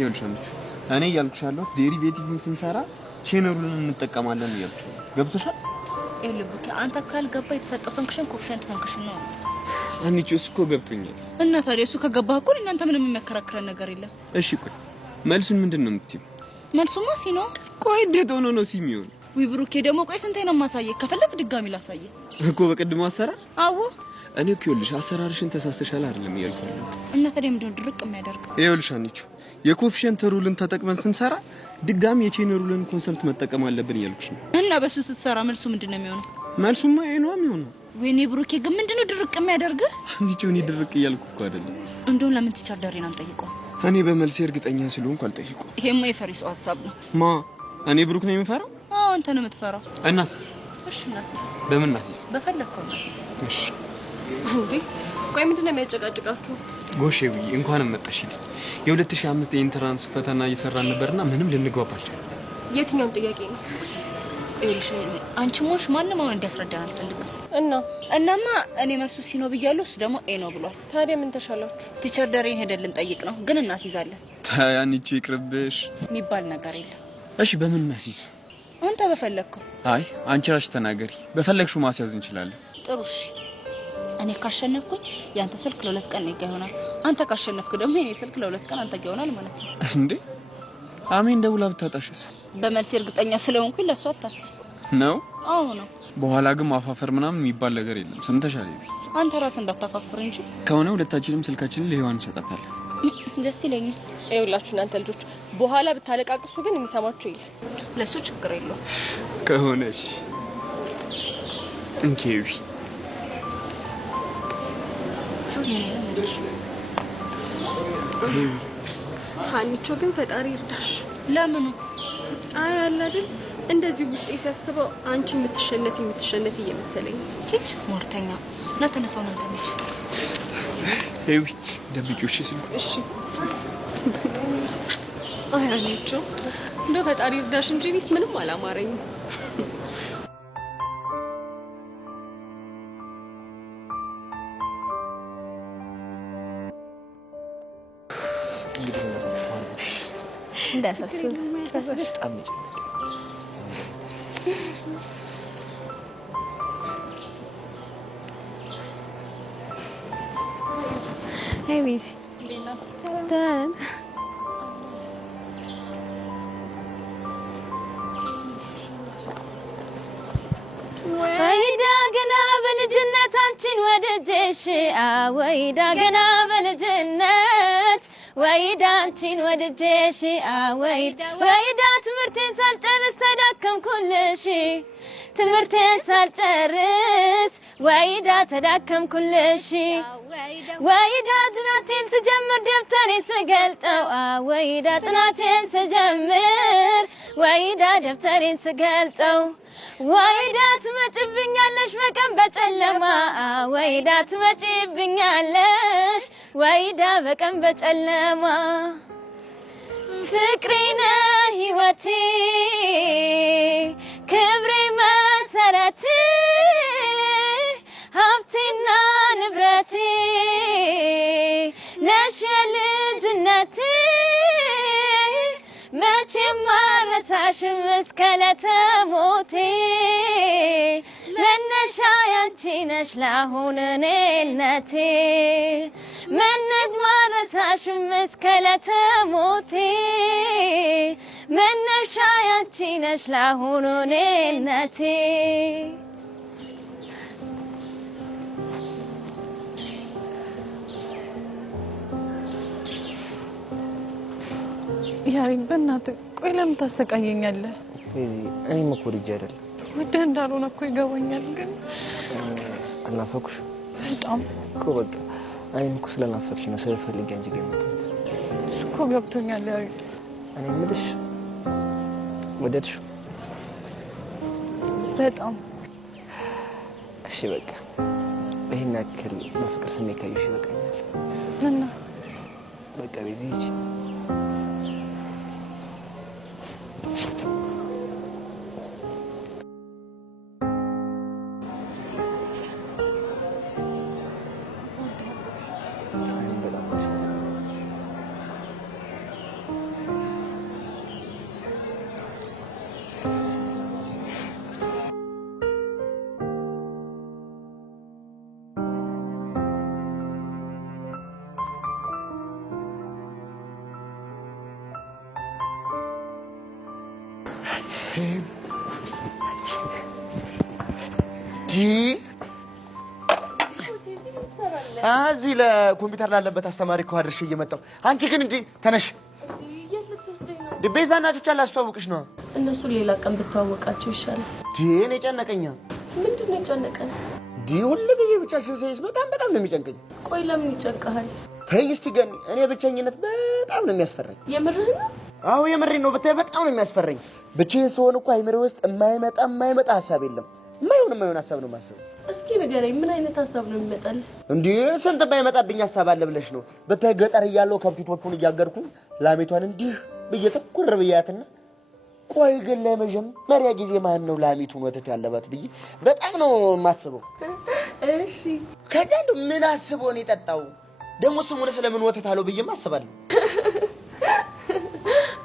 ይኸውልሽ አንቺ እኔ እያልኩሻለሁ ዴሪቬቲቭን ስንሰራ ቼነሩልን እንጠቀማለን እያልኩሽ ገብቶሻል? ይልብክ አንተ ካልገባ የተሰጠው ፈንክሽን ኮፊሸንት ፈንክሽን ነው። አንቺ እሱ እኮ ገብቶኛል። እና ታዲያ እሱ ከገባህ እኮ እናንተ ምንም የሚያከራክረን ነገር የለም። እሺ ቆይ መልሱን ምንድነው የምትይው? መልሱማ ሲ ነው። ቆይ እንዴት ሆኖ ነው ሲ የሚሆን? ወይ ብሩኬ ደግሞ ቆይ ስንቴ ነው ማሳየህ? ከፈለክ ድጋሚ ላሳየህ እኮ በቅድሙ አሰራር። አዎ እኔ እኮ ይኸውልሽ አሰራርሽን ተሳስተሻል አይደለም እያልኩኝ ነው። እና ታዲያ ምንድነው ድርቅ የሚያደርገው? ይኸውልሽ አንቺ የኮፊሸንት ሩልን ተጠቅመን ስንሰራ ድጋሚ የቼን ሩልን ኮንሰፕት መጠቀም አለብን እያልኩሽ ነው። እና በሱ ስትሰራ መልሱ ምንድነው የሚሆነው? መልሱማ ይሄ ነው የሚሆነው። ወይኔ ብሩኬ ግን ምንድነው ድርቅ የሚያደርገው? አንቺ እኔ ድርቅ እያልኩ እኮ አይደለም። እንደው ለምን ቲቸር ዳሪን አንጠይቀው? እኔ በመልሴ እርግጠኛ ስለሆንኩ አልጠይቀው። ይሄማ የፈሪሱ ሐሳብ ነው። ማ እኔ ብሩክ ነው የምፈራው? አዎ አንተ ነው የምትፈራው። እናስስ እሺ እናስስ። በምን እናስስ? በፈለከው እናስስ። እሺ እንዴ ቆይ ምንድነው የሚያጨቃጭቃችሁ? ጎሼ ብዬ እንኳን መጣሽልኝ። የ2005 የኢንትራንስ ፈተና እየሰራን ነበርና ምንም ልንግባባቸው። የትኛውን ጥያቄ ነው? እሺ አንቺ ሞሽ ማንም አሁን እንዲያስረዳን አልፈልግም። እናማ እኔ መልሱ ሲ ነው ብያለሁ፣ እሱ ደግሞ ኤ ነው ብሏል። ታዲያ ምን ተሻላችሁ? ቲቸር ዳሪን ሄደን ልንጠይቅ ነው፣ ግን እናስይዛለን። ታያንቺ ይቅርብሽ የሚባል ነገር የለም። እሺ በምን እናስይዝ? አንተ በፈለከው። አይ አንቺ ራስሽ ተናገሪ። በፈለግሽው ማስያዝ እንችላለን። ጥሩ እሺ። እኔ ካሸነፍኩኝ ያንተ ስልክ ለሁለት ቀን እኔ ጋር ይሆናል። አንተ ካሸነፍክ ደግሞ የኔ ስልክ ለሁለት ቀን አንተ ጋር ይሆናል ማለት ነው። እንዴ አሜን ደውላ ብታጣሽስ? በመልስ እርግጠኛ ስለሆንኩኝ ለሷ አታስብ ነው። አዎ ነው። በኋላ ግን ማፋፈር ምናምን የሚባል ነገር የለም። ሰምተሻል? አንተ ራስ እንዳታፋፍር እንጂ። ከሆነ ሁለታችንም ስልካችንን ለህይዋን እንሰጣታለን። ደስ ይለኛል። ይኸውላችሁ እናንተ ልጆች በኋላ ብታለቃቅሱ ግን የሚሰማችሁ የለም። ለሱ ችግር የለውም። ከሆነሽ እንኬዊ ሀኒቾ ግን ፈጣሪ ይርዳሽ። ለምን? አይ አለ አይደል እንደዚህ ውስጥ ሲያስበው አንቺ የምትሸነፊ እየመሰለኝ። ሂጅ ሞርተኛ እና ተነሳው ነው ተነሽ። ሄዊ ደብቂው እሺ ስልኩ። እሺ አይ ሀኒቾ እንደው ፈጣሪ ይርዳሽ እንጂ እኔስ ምንም አላማረኝም። እንዳሳስብ በጣም ይጨነቅ። Hey, Weezy. Dad. ወይዳ ገና በልጅነት አንቺን ወደጀሽ ወይዳ ገና በልጅነት ወይዳ አንቺን ወደጀሽ ወይዳ ትምህርቴን ሳልጨርስ ተዳከምኩልሽ ትምህርቴን ሳልጨርስ ወይዳ ተዳከምኩልሽ ወይዳ ጥናቴን ስጀምር ደብተሬን ስገልጠው ወይዳ ጥናቴን ስጀምር ወይዳ ደብተሬን ስገልጠው ወይዳ ትመጭብኛለሽ በቀን በጨለማ ወይዳ ትመጭብኛለሽ ወይዳ በቀን በጨለማ ፍቅሬ ነህ ሕይወቴ ክብሬ መሰረቴ ሀብቴና ንብረቴ ነሽ የልጅነቴ መቼም አልረሳሽም እስከ ዕለተ ሞቴ መነሻ ያንቺ ነሽ ለአሁን እኔነቴ መነግማ አልረሳሽም እስከ ዕለተ ሞቴ መነሻ ያንቺ ነሽ ለአሁን እኔነቴ ያሬን በእናትህ ቆይ ለምን ታሰቃየኛለህ? እኔም እኮ ልጅ አይደለም ወደህ እንዳልሆነ እኮ ይገባኛል፣ ግን አልናፈኩሽ በጣም እኮ በቃ እኔም እኮ ስለናፈቅሽ ነው ስለፈልግ አንቺ ጋር የመጣሁት። እሱ እኮ ገብቶኛል ያሬን። እኔ የምልሽ ወደድሽው? በጣም እሺ በቃ ይሄን ያክል በፍቅር ስሜት ካየሽ ይበቃኛል። እና በቃ ቤዚ ሂጂ። እዚህ ለኮምፒውተር ላለበት አስተማሪ እኮ አድርሼ እየመጣሁ አንቺ ግን እንዴ ተነሽ ቤዛ እናቶች አላስተዋውቅሽ ነው እነሱ ሌላ ቀን ብትዋወቃቸው ይሻላል እኔ ጨነቀኛ ምንድን ነው የጨነቀን ሁሉ ጊዜ ብቻሽን ሳይስ በጣም ነው የሚጨንቀኝ ቆይ ለምን ይጨንቀሃል ተይ እስቲ ገኒ እኔ ብቻኝነት በጣም ነው የሚያስፈራኝ የምርህን ነው አዎ የምሬን ነው ብታይ በጣም ነው የሚያስፈራኝ ብቻዬን ስሆን እኮ አይምሮ ውስጥ የማይመጣ ሀሳብ የለም የማይሆን ሀሳብ ነው ማሰብ እስኪ ንገረኝ ምን አይነት ሀሳብ ነው የሚመጣል እንዴ ስንት የማይመጣብኝ ሀሳብ አለ ብለሽ ነው ብታይ ገጠር እያለሁ ከብቶቹን እያገርኩ ላሜቷን እንዲህ በየተኩር በያትና ቆይ ግን ለመጀመሪያ ጊዜ ማን ነው ላሜቱን ወተት ያለባት ብዬ በጣም ነው የማስበው እሺ ከዛ እንደው ምን አስቦ ነው የጠጣው ደሞ ስሙን ስለምን ወተት አለው ብዬ ማስባለሁ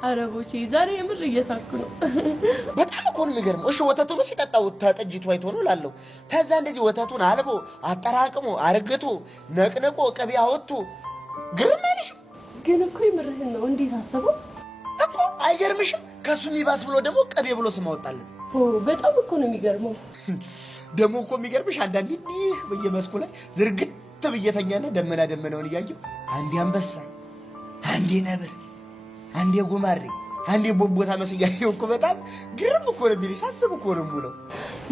አረቦቼ ዛሬ የምር እየሳኩ ነው በጣም እኮ ነው የሚገርመው እሺ ወተቱን ሲጠጣው ተጠጅቱ አይቶ ነው ላለው ተዛ እንደዚህ ወተቱን አልቦ አጠራቅሞ አርግቶ ነቅነቆ ቅቤ አወጥቶ ግርማልሽ ግን እኮ የምርህን ነው እንዴት አሰበው እኮ አይገርምሽም ከሱ የሚባስ ብሎ ደግሞ ቅቤ ብሎ ስም አወጣለት በጣም እኮ ነው የሚገርመው ደግሞ እኮ የሚገርምሽ አንዳንዴ እንዲህ በየመስኩ ላይ ዝርግት ብየተኛና ደመናውን እያየው አንዴ አንበሳ አንዴ ነብር አንዴ ጉማሬ አንዴ ቦቦታ መስያየው እኮ በጣም ግርም እኮ ነው ቢል ሳስብ እኮ ነው ሙሉ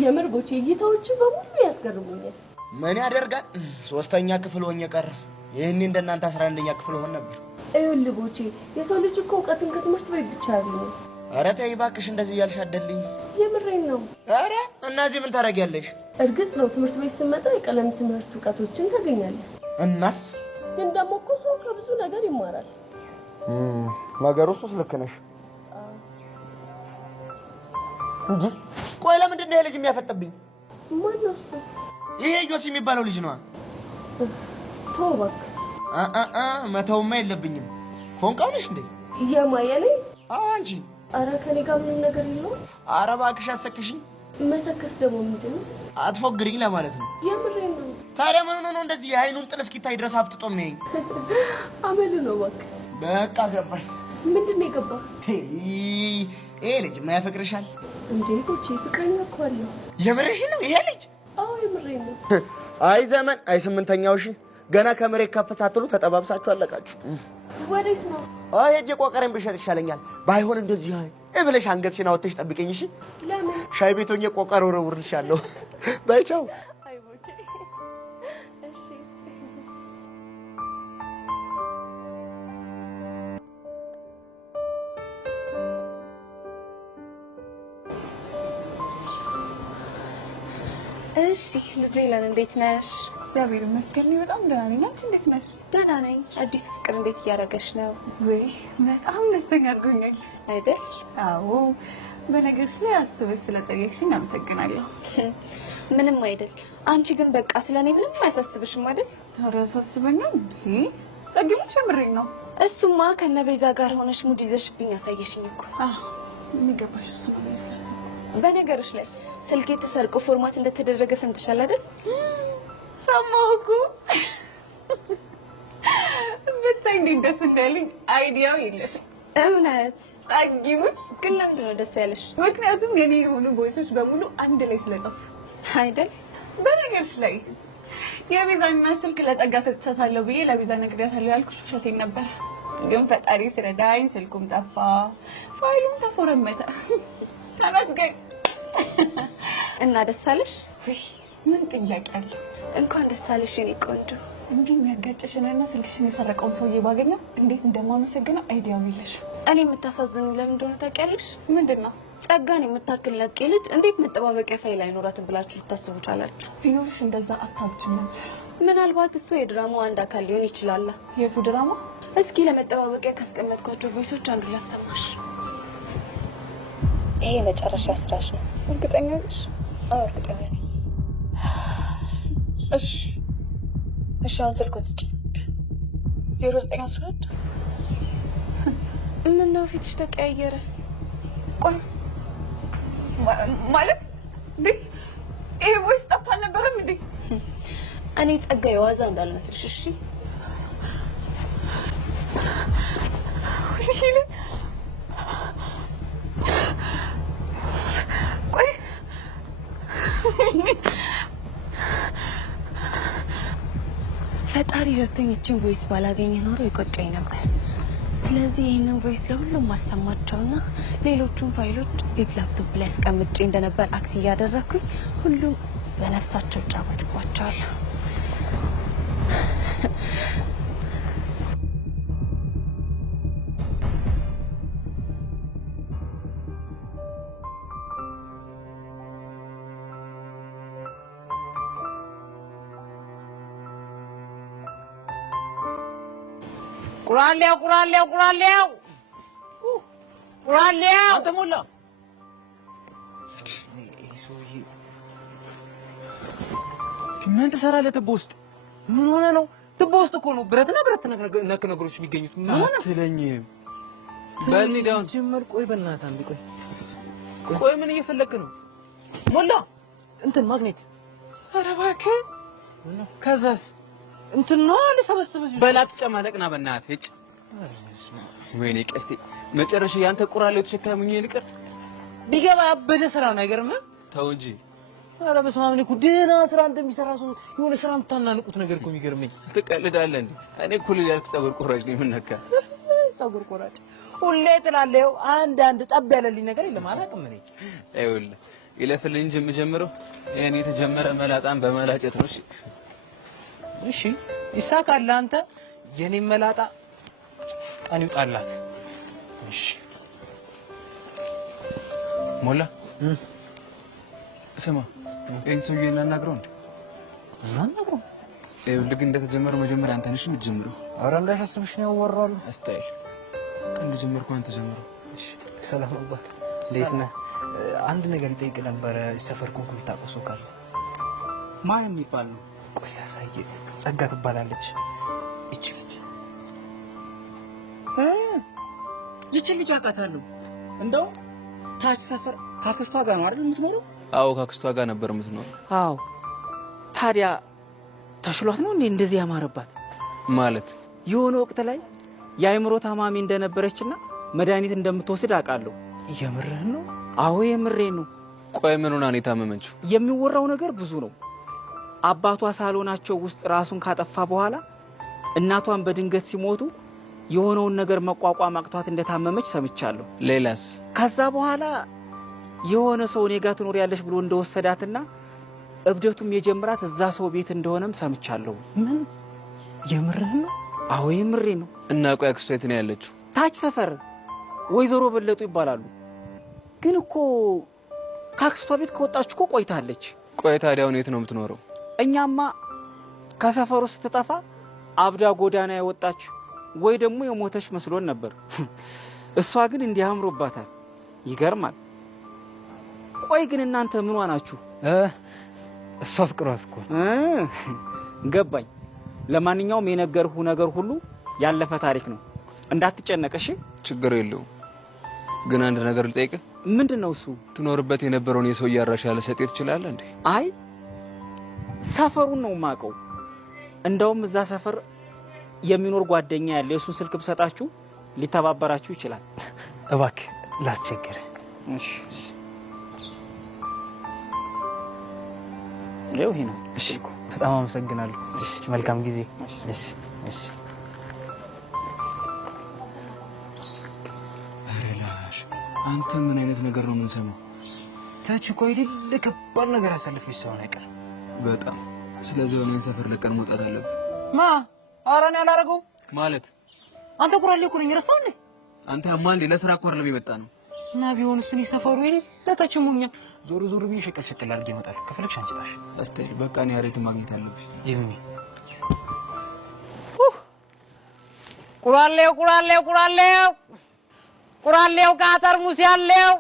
የምር ቦቼ እይታዎች በሙሉ ያስገርሙኛል ምን ያደርጋል ሶስተኛ ክፍል ሆኜ ቀረ ይሄኔ እንደናንተ 11ኛ ክፍል ሆነ ነበር አይወል ቦቼ የሰው ልጅ እኮ እውቀትን ከትምህርት ቤት ብቻ ያለው ኧረ ተይ እባክሽ እንደዚህ ያልሽ አይደልኝ የምሬን ነው ኧረ እናዚህ ምን ታረጋለሽ እርግጥ ነው ትምህርት ቤት ስመጣ የቀለም ትምህርት እውቀቶችን ታገኛለህ እናስ ግን ደግሞ እኮ ሰው ከብዙ ነገር ይማራል ነገሩ እሱስ ልክ ነሽ እንጂ ቆይ ለምንድን ነው ልጅ የሚያፈጥብኝ ማን ነው እሱ ይሄ ዮሲ የሚባለው ልጅ ነው ተውባክ መተውማ የለብኝም ፎንቃው ነሽ እንዴ የማየኔ አንቺ ኧረ ከኔ ጋር ምንም ነገር የለውም ኧረ እባክሽ አሰክሽኝ መሰከስ ደግሞ ምንድን ነው አትፎግሪኝ ለማለት ነው የምሬን ነው ታዲያ ምን ነው እንደዚህ የአይኑን ጥል እስኪታይ ድረስ አፍጥጦም ነኝ አመል ነው በቃ ገባኝ ምንድን ነው የገባ ይሄ ልጅ ማያፈቅርሻል እንዴ ቦቼ ፍቅረኛ እኮ አለው የምርሽ ነው ይሄ ልጅ አዎ የምሬን ነው አይ ዘመን አይ ስምንተኛው ሺ ገና ከመሬት ከፍ ሳትሉ ተጠባብሳችሁ አለቃችሁ ወዴት ነው አይ እጄ ቆቀረን ብሸጥ ይሻለኛል ባይሆን እንደዚህ ብለሽ አንገትሽን አውጥተሽ ጠብቀኝ እሺ ለምን ሻይ ቤት ሆኜ ቆቀር ወረውርልሻለሁ በይ ቻው አይ ቦቼ እሺ እሺ ልጄ ለን እንዴት ነሽ እግዚአብሔር ይመስገን በጣም ደህና ነኝ አንቺ እንዴት ነሽ ደህና ነኝ አዲስ ፍቅር እንዴት እያደረገሽ ነው ወይ በጣም ደስተኛ አድርጎኛል አይደል አዎ በነገርሽ ላይ አስበሽ ስለጠየቅሽኝ አመሰግናለሁ ምንም አይደል አንቺ ግን በቃ ስለኔ ምንም አያሳስብሽም አይደል ታዲያ ያሳስበኛል እንዴ ጸግሙች የምሬን ነው እሱማ ከነቤዛ ጋር ሆነሽ ሙድ ይዘሽብኝ ያሳየሽኝ እኮ የሚገባሽ እሱ ነው ያስላሰብ በነገርሽ ላይ ስልኬ ተሰርቆ ፎርማት እንደተደረገ ሰምተሻል አይደል ሰማሁ እኮ ብታይ እንዴት ደስ እንዳለኝ አይዲያው የለሽም እውነት ጸጊሙች ግን ለምንድን ነው ደስ ያለሽ ምክንያቱም የኔ የሆኑ ቮይሶች በሙሉ አንድ ላይ ስለጠፉ አይደል በነገርሽ ላይ የቤዛና ስልክ ለጸጋ ሰጥቻታለሁ ብዬ ለቤዛ ነግሬያታለሁ ያልኩሽ ውሸቴን ነበር ግን ፈጣሪ ስለዳኝ ስልኩም ጠፋ ፋይሉም ተፎረመተ ተመስገን እና ደስ አለሽ ምን ጥያቄ አለ እንኳን ደስ አለሽ የኔ ቆንጆ እንዲህ የሚያጋጭሽንና ስልክሽን የሰረቀውን ሰውዬ ባገኘው እንዴት እንደማመሰግነው አይዲያው የለሽ እኔ የምታሳዝኑ ለምን እንደሆነ ታውቂያለሽ ምንድን ነው ጸጋን የምታክል ነቄ ልጅ እንዴት መጠባበቂያ ፋይል አይኖራትም ብላችሁ ልታስቡ ቻላችሁ ቢኖርሽ እንደዛ አታብችም ምናልባት እሱ የድራማው አንድ አካል ሊሆን ይችላል የቱ ድራማ እስኪ ለመጠባበቂያ ካስቀመጥኳቸው ቮይሶች አንዱ ላሰማሽ ይሄ መጨረሻ ስራሽ ነው እርግጠኛ ነሽ አዎ እርግጠኛ ነኝ እሺ አሁን ስልኩን ስጪ 0911 ምነው ፊትሽ ተቀያየረ ቆይ ማለት ይሄ ቮይስ ጠፍቶ አልነበረም እንዴ እኔ ጸጋ የዋዛ እንዳልመስልሽ እሺ ቆይ ፈጣሪ ረድቶኝችን ቮይስ ባላገኘ ኖሮ ይቆጨኝ ነበር። ስለዚህ ይህንን ቮይስ ለሁሉም ማሰማቸውና ሌሎቹን ፋይሎች ቤት ላፕቶፕ ላይ አስቀምጬ እንደነበር አክት እያደረኩኝ ሁሉም በነፍሳቸው ጫወትባቸዋል። ቁራሌው አንተ ሞላ ምን ትሰራለህ? ትቦ ውስጥ ምን ሆነ ነው? ትቦ ውስጥ እኮ ነው ብረትና ብረት ነክ ነገሮች የሚገኙት። ምን ሆነ አትለኝም? በእኔ ዳውን ጀመር። ቆይ በእናትህ አንዴ ቆይ ምን እየፈለክ ነው? ሞላ እንትን ማግኔት። ኧረ እባክህ ከዛስ እንትን ነው ለሰበሰበ በላት ጨማለቅና በእናትህ እጭ ወይኔ ቀስቴ መጨረሻ ያንተ ቁራሌው ተሸካሙኝ ይልቀር ቢገባ ያበደ ስራ ነገር ነው። ተው እንጂ ኧረ በስመ አብ እኮ ደህና ስራ እንደሚሰራ ሰው የሆነ ስራ የምታናንቁት ነገር እኮ የሚገርመኝ። ትቀልዳለህ እንዴ? እኔ እኮ ያልኩት ፀጉር ቆራጭ ነው። ምን ነካ ፀጉር ቆራጭ ሁሌ ትላለህ። አንድ ጠብ ያለልኝ ነገር የለም። አላውቅም እኔ ይኸውልህ ይለፍልኝ እንጂ የምጀምረው ይሄን የተጀመረ መላጣን በመላጨት ነው። እሺ ይሳካል። አንተ የኔ መላጣ ቀን ይውጣላት። እሺ ሞላ ስማ ይሄን ሰውዬ እናናግረው እንዴ? እናናግረው ይኸውልህ ግን እንደተጀመረ መጀመሪያ አንተ ነሽ የምትጀምረው። ኧረ እንዳያሳስብሽ ነው ያወራሉ። አስታይል ቀን ጀመርኩ አንተ ጀምረው። እሺ ሰላም አባት እንዴት ነህ? አንድ ነገር ልጠይቅ ነበረ። ሰፈር ኮንኩል ታቆሶ ካለ ማን የሚባል ነው? ቆይ ላሳየህ። ጸጋ ትባላለች ይቺ ልጅ አውቃታለሁ። እንደው ታች ሰፈር ካክስቷ ጋር ነው አይደል የምትኖረው? አዎ ካክስቷ ጋር ነበር የምትኖረው። አዎ ታዲያ ተሽሏት ነው እንዴ እንደዚህ ያማረባት? ማለት የሆነ ወቅት ላይ የአይምሮ ታማሚ እንደነበረችና መድኃኒት እንደምትወስድ አውቃለሁ። የምርህን ነው? አዎ የምሬን ነው። ቆይ ምን ሆና ነው የታመመችው? የሚወራው ነገር ብዙ ነው። አባቷ ሳሎናቸው ውስጥ ራሱን ካጠፋ በኋላ እናቷን በድንገት ሲሞቱ የሆነውን ነገር መቋቋም አቅቷት እንደታመመች ሰምቻለሁ። ሌላስ? ከዛ በኋላ የሆነ ሰው እኔ ጋር ትኖሪያለሽ ብሎ እንደወሰዳትና እብደቱም የጀመራት እዛ ሰው ቤት እንደሆነም ሰምቻለሁ። ምን የምርህን ነው? አዎ የምሬን ነው። እና ቆይ አክስቷ የት ነው ያለችው? ታች ሰፈር ወይዘሮ በለጡ ይባላሉ። ግን እኮ ካክስቷ ቤት ከወጣች እኮ ቆይታለች። ቆይ ታዲያ አሁን የት ነው የምትኖረው? እኛማ ከሰፈሩ ስትጠፋ አብዳ ጎዳና የወጣች ወይ ደግሞ የሞተች መስሎን ነበር። እሷ ግን እንዲያምሮባታል። ይገርማል። ቆይ ግን እናንተ ምን ዋናችሁ? እሷ ፍቅሯት እኮ ገባኝ። ለማንኛውም የነገርሁ ነገር ሁሉ ያለፈ ታሪክ ነው። እንዳትጨነቅ እሺ? ችግር የለውም። ግን አንድ ነገር ልጠይቅህ። ምንድነው እሱ? ትኖርበት የነበረውን የሰው ያራሻ ለሰጤት ትችላለህ እንዴ? አይ ሰፈሩን ነው ማቀው። እንደውም እዛ ሰፈር የሚኖር ጓደኛ ያለ የሱን ስልክ ብሰጣችሁ ሊተባበራችሁ ይችላል። እባክህ ላስቸግር። እሺ ይኸው ይሄ ነው። እሺ በጣም አመሰግናለሁ። እሺ መልካም ጊዜ። እሺ እሺ አረላሽ አንተ ምን አይነት ነገር ነው የምንሰማው? ታች እኮ አይደል ከባድ ነገር አሳልፈሽ ሰው አይቀር በጣም። ስለዚህ ወኔን ሰፈር ለቀን መውጣት አለብን። ማ አራን ያላረገው ማለት አንተ ቁራሌ እኮ ነኝ ረሳው እንዴ? አንተ አማን ለስራ እኮ አይደለም የመጣ ነው። እና ቢሆንስ እኔ ሰፈሩ ይሄ ለታችሙኛ ዞር ዞር ብዬ ሸቀል አድርጌ እመጣለሁ። ከፈለግሽ አንቺ ታሽ አስተይ በቃ ነው ያሬድ ማግኘት አለብሽ። ይሁን ቁራሌው ከጠርሙስ ያለው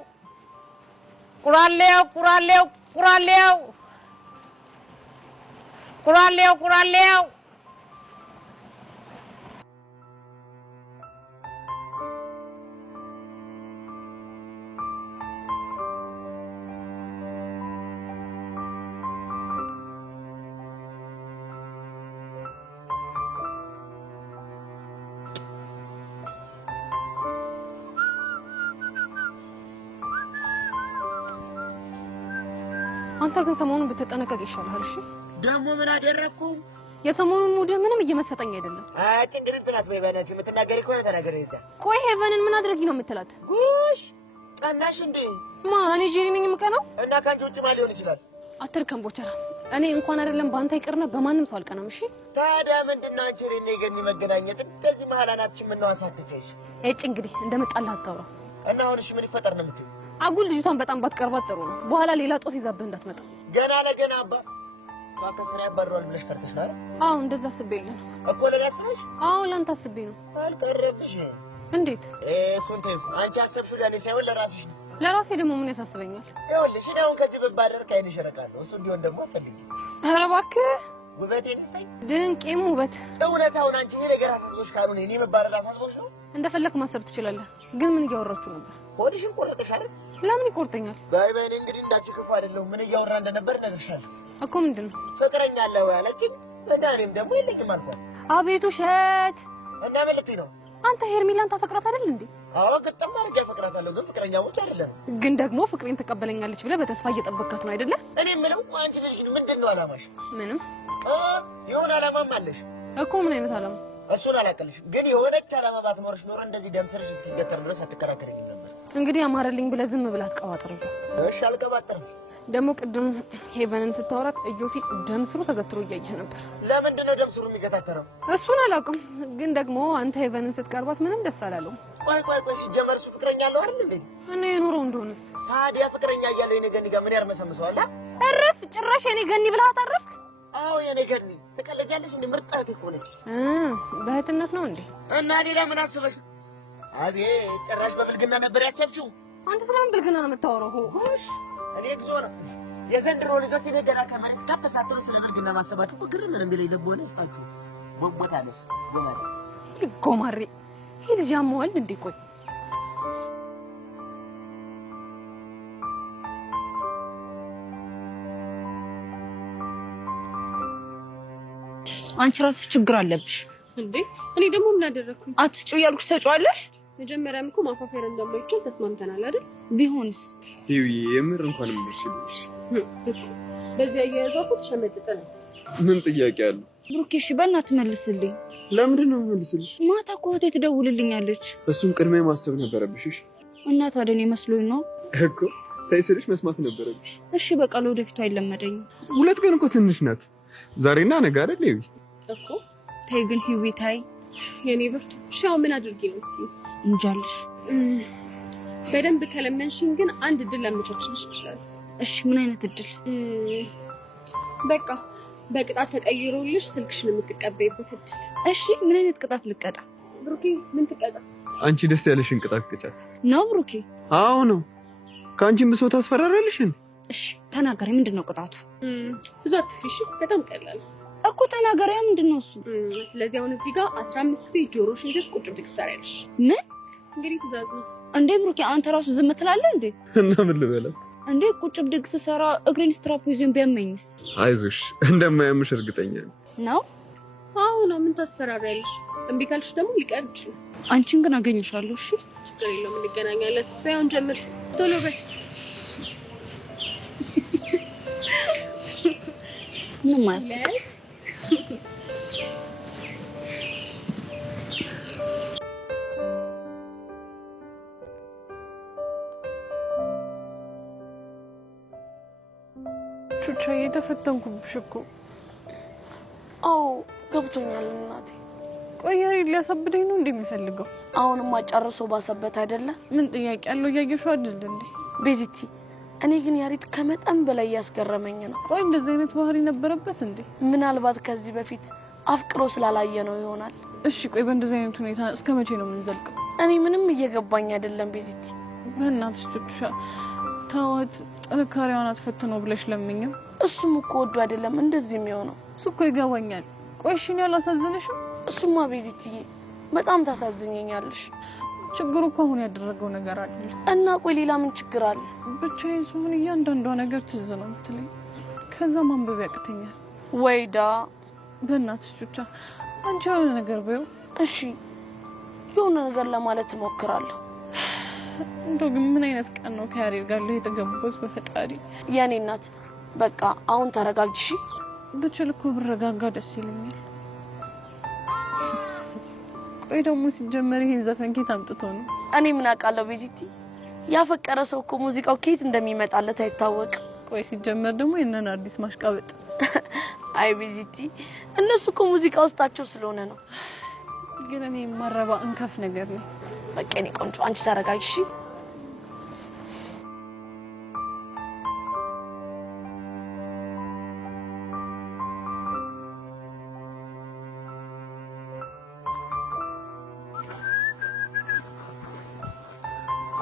ቁራሌው አንተ ግን ሰሞኑን ብትጠነቀቅ ይሻላል። እሺ ደግሞ ምን አደረኩ? የሰሞኑን ሙድ ምንም እየመሰጠኝ አይደለም። አጭ እንግዲህ እንትናት በይባናች የምትናገሪ ከሆነ ተናገሪ ይሳ ቆይ ሄቨንን ምን አድርጊ ነው የምትላት? ጉሽ ቀናሽ እንዴ? እኔ ጄሪ ነኝ የምቀናው? እና ካንቺ ውጭ ማን ሊሆን ይችላል? አትርከም ቦቸራ። እኔ እንኳን አይደለም ባንተ ይቅርና በማንም ሰው አልቀናም። እሺ ታዲያ ምንድነው አንቺ እኔ ገኒ መገናኘት እንደዚህ መሐላናትሽ ምን ነው አሳትከሽ? እጭ እንግዲህ እንደመጣልህ አታውራ። እና አሁንሽ ምን ይፈጠር ነው የምትይው? አጉል ልጅቷን በጣም ባትቀርባት ጥሩ ነው። በኋላ ሌላ ጦስ ይዛብህ እንዳትመጣ። ገና ለገና አባ ከስራ ያባረዋል ብለሽ ፈርተሽ ነው አይደል? አዎ እንደዛ አስቤልህ ነው እኮ ለኔ አስበሽ? አዎ ላንተ አስቤ ነው። አልቀረብሽ። እንዴት? እሱን ተይው። አንቺ አሰብሽው ለኔ ሳይሆን ለራስሽ ነው። ለራሴ ደግሞ ምን ያሳስበኛል? ይኸውልሽ እኔ አሁን ከዚህ ብባደር ከአይንሽ እርቃለሁ። እሱ እንዲሆን ደግሞ አትፈልጊም። ኧረ እባክህ ውበቴን እስታይ። ድንቄም ውበት። እውነታውን አንቺ ይሄ ነገር አሳስቦሽ ካልሆነ እኔ መባረር አሳስቦሽ ነው? እንደፈለክ ማሰብ ትችላለህ። ግን ምን እያወራችሁ ነበር? ሆድሽን ቆረጠሽ አይደል? ለምን ይቆርጠኛል? ባይ ባይ እንግዲህ እንዳንቺ ክፉ አይደለሁም። ምን እያወራ እንደነበር እነግርሻለሁ። እኮ ምንድን ነው? ፍቅረኛ አለው ያለችኝ እና እኔም ደግሞ የለኝም አልኳት። አቤት ውሸት! እና ምን ልትይ ነው? አንተ ሄርሜላን ታፈቅራት አይደል እንዴ? አዎ ግጥም አድርጌ አፈቅራታለሁ፣ ግን ፍቅረኛሞች አይደለም። ግን ደግሞ ፍቅሬን ትቀበለኛለች ብለህ በተስፋ እየጠበቅካት ነው አይደለ? እኔ የምለው አንቺ ልጅ ምንድን ነው አላማሽ? ምንም። የሆነ አላማም አለሽ እኮ። ምን አይነት አላማ? እሱን አላውቅልሽም፣ ግን የሆነች አላማ ባትኖርሽ ኖሮ እንደዚህ ደም ስርሽ እስኪገተር ድረስ አትከራከረኝም ነበር። እንግዲህ አማረልኝ ብለህ ዝም ብለህ አትቀባጥር። እሺ አልቀባጥርም። ደግሞ ቅድም ሄቨንን ስታወራት እዮሲ ደም ስሩ ተገትሮ እያየህ ነበር። ለምንድን ነው ደም ስሩ የሚገታተረው? እሱን አላውቅም፣ ግን ደግሞ አንተ ሄቨንን ስትቀርባት ምንም ደስ አላለውም። ቆይ ሲጀመር እሱ ፍቅረኛ አለው አይደል እንዴ? እና የኖረው እንደሆነስ ታዲያ ፍቅረኛ እያለው የኔ ገኒ ጋር ምን ያርመሰምሰዋል? እረፍ! ጭራሽ የኔ ገኒ ብለህ አታረፍክ? አዎ የኔ ገኒ ትቀለጃለሽ እንዴ? ምርጥ እህቴ እኮ ነች። በእህትነት ነው እንዴ? እና ሌላ ምን አስበሽ? አቤት ጭራሽ በብልግና ነበር ያሰብሽው። አንተ ስለምን ብልግና ነው የምታወራው? እኔ እግዚኦ ነው የዘንድሮ ልጆች እኔ ገና ከመሬት ከተሳተሩ ስለ ብልግና ማሰባችሁ እኮ ግርም ነው የሚለኝ። ልቦና ይስጣችሁ። ቦታለስ ጎማሬ ይሄ ልጅ ያመዋል እንዴ? ቆይ አንቺ ራስሽ ችግር አለብሽ እንዴ? እኔ ደግሞ ምን አደረኩኝ? አትጩ እያልኩሽ ተጫዋለሽ። መጀመሪያም እኮ ማፋፈር እንደማይቻል ተስማምተናል አይደል? ቢሆንስ ይው የምር እንኳን ምርሽልሽ በዚህ አያያዛኩ ተሸመጥጠን። ምን ጥያቄ አለ? ብሩኬ እሺ በእናትህ መልስልኝ። ለምንድን ነው መልስልሽ? ማታ እኮ እህቴ ትደውልልኛለች። እሱን ቅድሜ ማሰብ ነበረብሽ። እሺ እና ታዲያ እኔ መስሎኝ ነው እኮ ታይስልሽ መስማት ነበረብሽ። እሺ በቃ ለወደፊቱ አይለመደኝም። ሁለት ቀን እኮ ትንሽ ናት። ዛሬና ነገ አይደል? ይው እኮ ተይ ግን ሂዊ ታይ የኔ ብርቱ ሻው ምን አድርጌ ነው እንጃልሽ። በደንብ ከለመንሽኝ ግን አንድ እድል ላመቻችልሽ ይችላል። እሺ ምን አይነት እድል? በቃ በቅጣት ተቀይሮልሽ ስልክሽን የምትቀበይበት እድል። እሺ ምን አይነት ቅጣት ልቀጣ? ብሩኬ ምን ትቀጣ? አንቺ ደስ ያለሽን ቅጣት ቅጫት ነው ብሩኬ? አዎ ነው። ከአንቺም ብሶ ታስፈራራልሽን። እሺ ተናገሪ፣ ምንድነው ቅጣቱ? ብዙ አትፍሽ፣ በጣም ቀላል እኮ ተናገሪያ። ምንድነው እሱ? ስለዚህ አሁን እዚህ ጋር 15 ጊዜ ጆሮሽን ይዘሽ ቁጭ ብድግ ትሰሪያለሽ። ምን እንግዲህ ትእዛዝ ነው እንዴ? ብሩኬ አንተ ራሱ ዝም ትላለህ እንዴ? እና ምን ልበላት እንዴ? ቁጭ ብድግ ስሰራ እግሬን ስትራፕ ይዞኝ ቢያመኝስ? አይዞሽ እንደማያምሽ እርግጠኛ ነው። አዎ ነው። ምን ታስፈራሪያለሽ? እምቢ ካልሽ ደግሞ ሊቀር ይችላል። አንቺን ግን አገኝሻለሁ። እሺ ችግር የለውም፣ እንገናኛለን። በያውን ጀምር፣ ቶሎ በይ። ምን ማለት ቹቻ እየተፈተንኩብሽ እኮ። አዎ ገብቶኛል እናቴ። ቆይ ያሬድ ሊያሳብደኝ ነው እንደሚፈልገው? አሁንማ ጨርሶ ባሰበት አይደለ? ምን ጥያቄ ያለው? እያየሽው አይደል እንዴ? ቤዚቲ እኔ ግን ያሬድ ከመጠን በላይ ያስገረመኝ ነው። ቆይ እንደዚህ አይነት ባህሪ ነበረበት እንዴ? ምናልባት ከዚህ በፊት አፍቅሮ ስላላየ ነው ይሆናል። እሺ ቆይ በእንደዚህ አይነት ሁኔታ እስከ መቼ ነው የምንዘልቀው? እኔ ምንም እየገባኝ አይደለም ቤዚቲ። በእናትሽ ቹቻ ታዋት ጥንካሬዋን አትፈትነው ብለሽ ለምኝም። እሱም እኮ ወዶ አይደለም እንደዚህ የሚሆነው። እሱ እኮ ይገባኛል። ቆይ እሺ እኔ አላሳዝንሽም? እሱማ ቤዚቲዬ በጣም ታሳዝኘኛለሽ። ችግሩ እኮ አሁን ያደረገው ነገር አይደለም። እና ቆይ ሌላ ምን ችግር አለ? ብቻዬን ስሆን እያንዳንዷ ነገር ትዝ ነው የምትለኝ። ከዛ ማንበብ ያቅተኛል። ወይዳ በእናትሽ ቹቻ አንቺ የሆነ ነገር በይው። እሺ የሆነ ነገር ለማለት እሞክራለሁ። እንደው ግን ምን አይነት ቀን ነው ከያሬድ ጋር ላይ የተገባሁት? በፈጣሪ የኔ እናት በቃ አሁን ተረጋግሺ። ብችል እኮ ብረጋጋ ደስ ይለኛል። ቆይ ደግሞ ሲጀመር ይሄን ዘፈን ከየት አምጥቶ ነው? እኔ ምን አውቃለሁ ቤዚቲ? ያፈቀረ ሰው እኮ ሙዚቃው ከየት እንደሚመጣለት አይታወቅም። ቆይ ሲጀመር ደግሞ የነን አዲስ ማሽቃበጥ። አይ ቤዚቲ እነሱ እኮ ሙዚቃ ውስጣቸው ስለሆነ ነው። ግን እኔ ማረባ እንከፍ ነገር ነው። በቃ እኔ ቆንጆ አንቺ ተረጋጊ እሺ?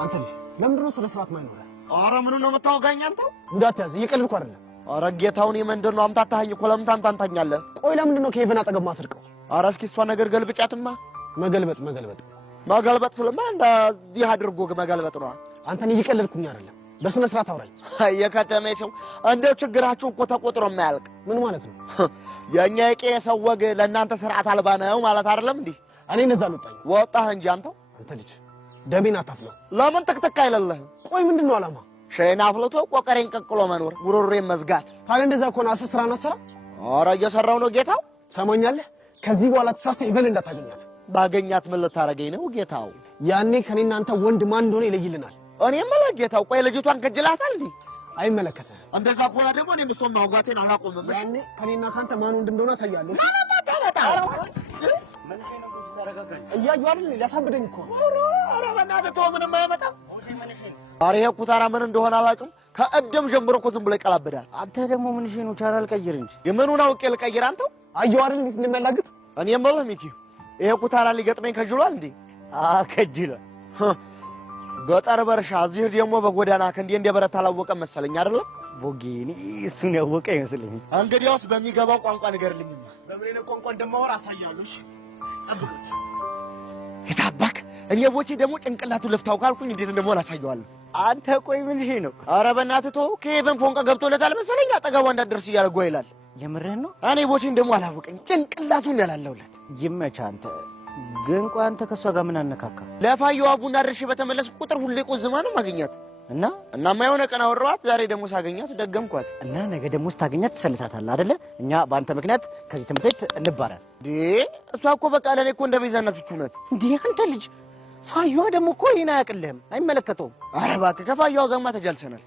አንተ ልጅ ለምንድን ነው ስለ ስርዓት ማይኖር? ኧረ ምን ነው የምታወጋኝ አንተ? ጉዳት ያዝ እየቀለድኩ አይደለም። ኧረ ጌታውን የመንደር ነው አምታታኸኝ እኮ ለምን ታንታኛለህ? ቆይ ለምንድን ነው ከሄቨን አጠገብ ማትርቀው? ኧረ እስኪ እሷ ነገር ገልብጫትማ። መገልበጥ ስለማ እንደዚህ አድርጎ መገልበጥ ነው። አንተን እየቀለድኩኝ አይደለም። በስነ ስርዓት አውራኝ። የከተሜ ሰው እንደው ችግራችሁ እኮ ተቆጥሮ የማያልቅ ምን ማለት ነው? የኛ የቄ ሰው ወግ ለእናንተ ስርዓት አልባ ነው ማለት አይደለም እንዴ? እኔ እነዛ አልወጣኝ ወጣህ እንጂ አንተው። አንተ ልጅ ደሜን አታፍለው። ለምን ተክተክ አይለለህም? ቆይ ምንድነው አላማ? ሸይን አፍልቶ ቆቀሬን ቀቅሎ መኖር፣ ጉሮሮዬን መዝጋት። ታዲያ እንደዛ ከሆነ አልፈህ ስራ ናሰራ። ኧረ እየሰራው ነው ጌታው። ሰማኛለህ? ከዚህ በኋላ ተሳስተህ ሄቨን እንዳታገኛት። ባገኛት ምን ልታረገኝ ነው ጌታው? ያኔ ከኔና አንተ ወንድ ማን እንደሆነ ይለይልናል። እኔ ማለት ጌታው ቆይ ልጅቷን ከጅላታል እንዴ? አይመለከትህም። እንደዛ ከሆነ ደግሞ እኔ ምሶም ማውጋቴን አላቆምም። ያኔ ከኔና ካንተ ማን ወንድ እንደሆነ አሳያለሁ። እያዩ አይደል ሊያሳብደኝ እኮ። ኧረ በእናትህ ተው፣ ምንም አይመጣም። ኧረ ይሄ ኩታራ ምን እንደሆነ አላውቅም። ከእድም ጀምሮ እኮ ዝም ብሎ ይቀላብዳል። አንተ ደግሞ ምን ነው ቻናል ቀይር እንጂ። የምኑን አውቄ ልቀይር? አንተው አየሁ አይደል እንዴት እንደሚያላግጥ። እኔ የምልህ ሚኪ ይሄ ኩታራ ሊገጥመኝ ከጅሏል እንዴ? ከጅሏል። ገጠር በርሻ እዚህ ደግሞ በጎዳና ከእንዴ እንደበረታ አላወቀም መሰለኝ አይደለም? ቦጌኒ እሱን ያወቀ ይመስለኝ። እንግዲያውስ በሚገባው ቋንቋ ንገርልኝ። በምን አይነት ቋንቋ እንደማወራ አሳያለሁ። እሺ ጠብቁት። የታባክ እኔ ቦቼ ደግሞ ጭንቅላቱ ለፍታው ካልኩኝ እንዴት እንደሆነ አሳየዋለሁ። አንተ ቆይ ምን ነው? ኧረ በእናትህ ተው። ከሄቨን ፎንቃ ገብቶለታል መሰለኝ አጠገቧ እንዳትደርስ እያለ ጓ ይላል። የምርህን ነው? እኔ ቦቼን ደግሞ አላወቀኝ ጭንቅላቱን ያላለውለት። ይመችህ አንተ። ግን ቆይ አንተ ከሷ ጋር ምን አነካካ? ለፋየዋ ቡና ድርሽ በተመለስኩ ቁጥር ሁሌ ቆዝማ ነው ማግኛት እናማ የሆነ ቀን አወራኋት። ዛሬ ደግሞ ሳገኛት ደገምኳት። እና ነገ ደግሞ ስታገኛት ትሰልሳታለህ አይደለ? እኛ በአንተ ምክንያት ከዚህ ትምህርት ቤት እንባረር። እሷ እኮ በቃ ለእኔ እኮ እንደ ቤዛነት ፍቹ ናት። እንዴ አንተ ልጅ ፋየዋ ደግሞ እኮ ይሄን አያውቅልህም፣ አይመለከተውም። ኧረ እባክህ ከፋየዋ ጋርማ ተጃልሰናል።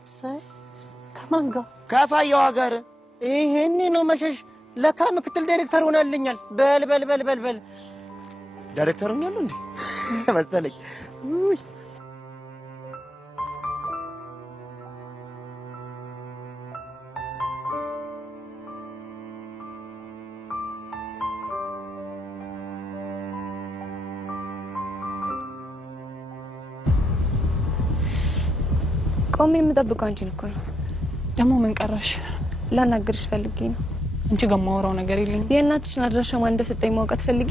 ከማን ጋር? ከፋየዋ ጋር። ይሄኔ ነው መሸሽ። ለካ ምክትል ዳይሬክተር ሆናልኛል። በል በል በል በል በል ዳይሬክተር ሆኛለሁ እንዴ መሰለኝ። ቆሜ የምጠብቀው አንቺን እኮ ነው። ደግሞ ምን ቀረሽ? ላናግርሽ ፈልጌ ነው። አንቺ ጋር የማወራው ነገር የለኝም። የእናትሽን አድራሻ ማን እንደሰጠኝ ማውቃት ፈልጊ።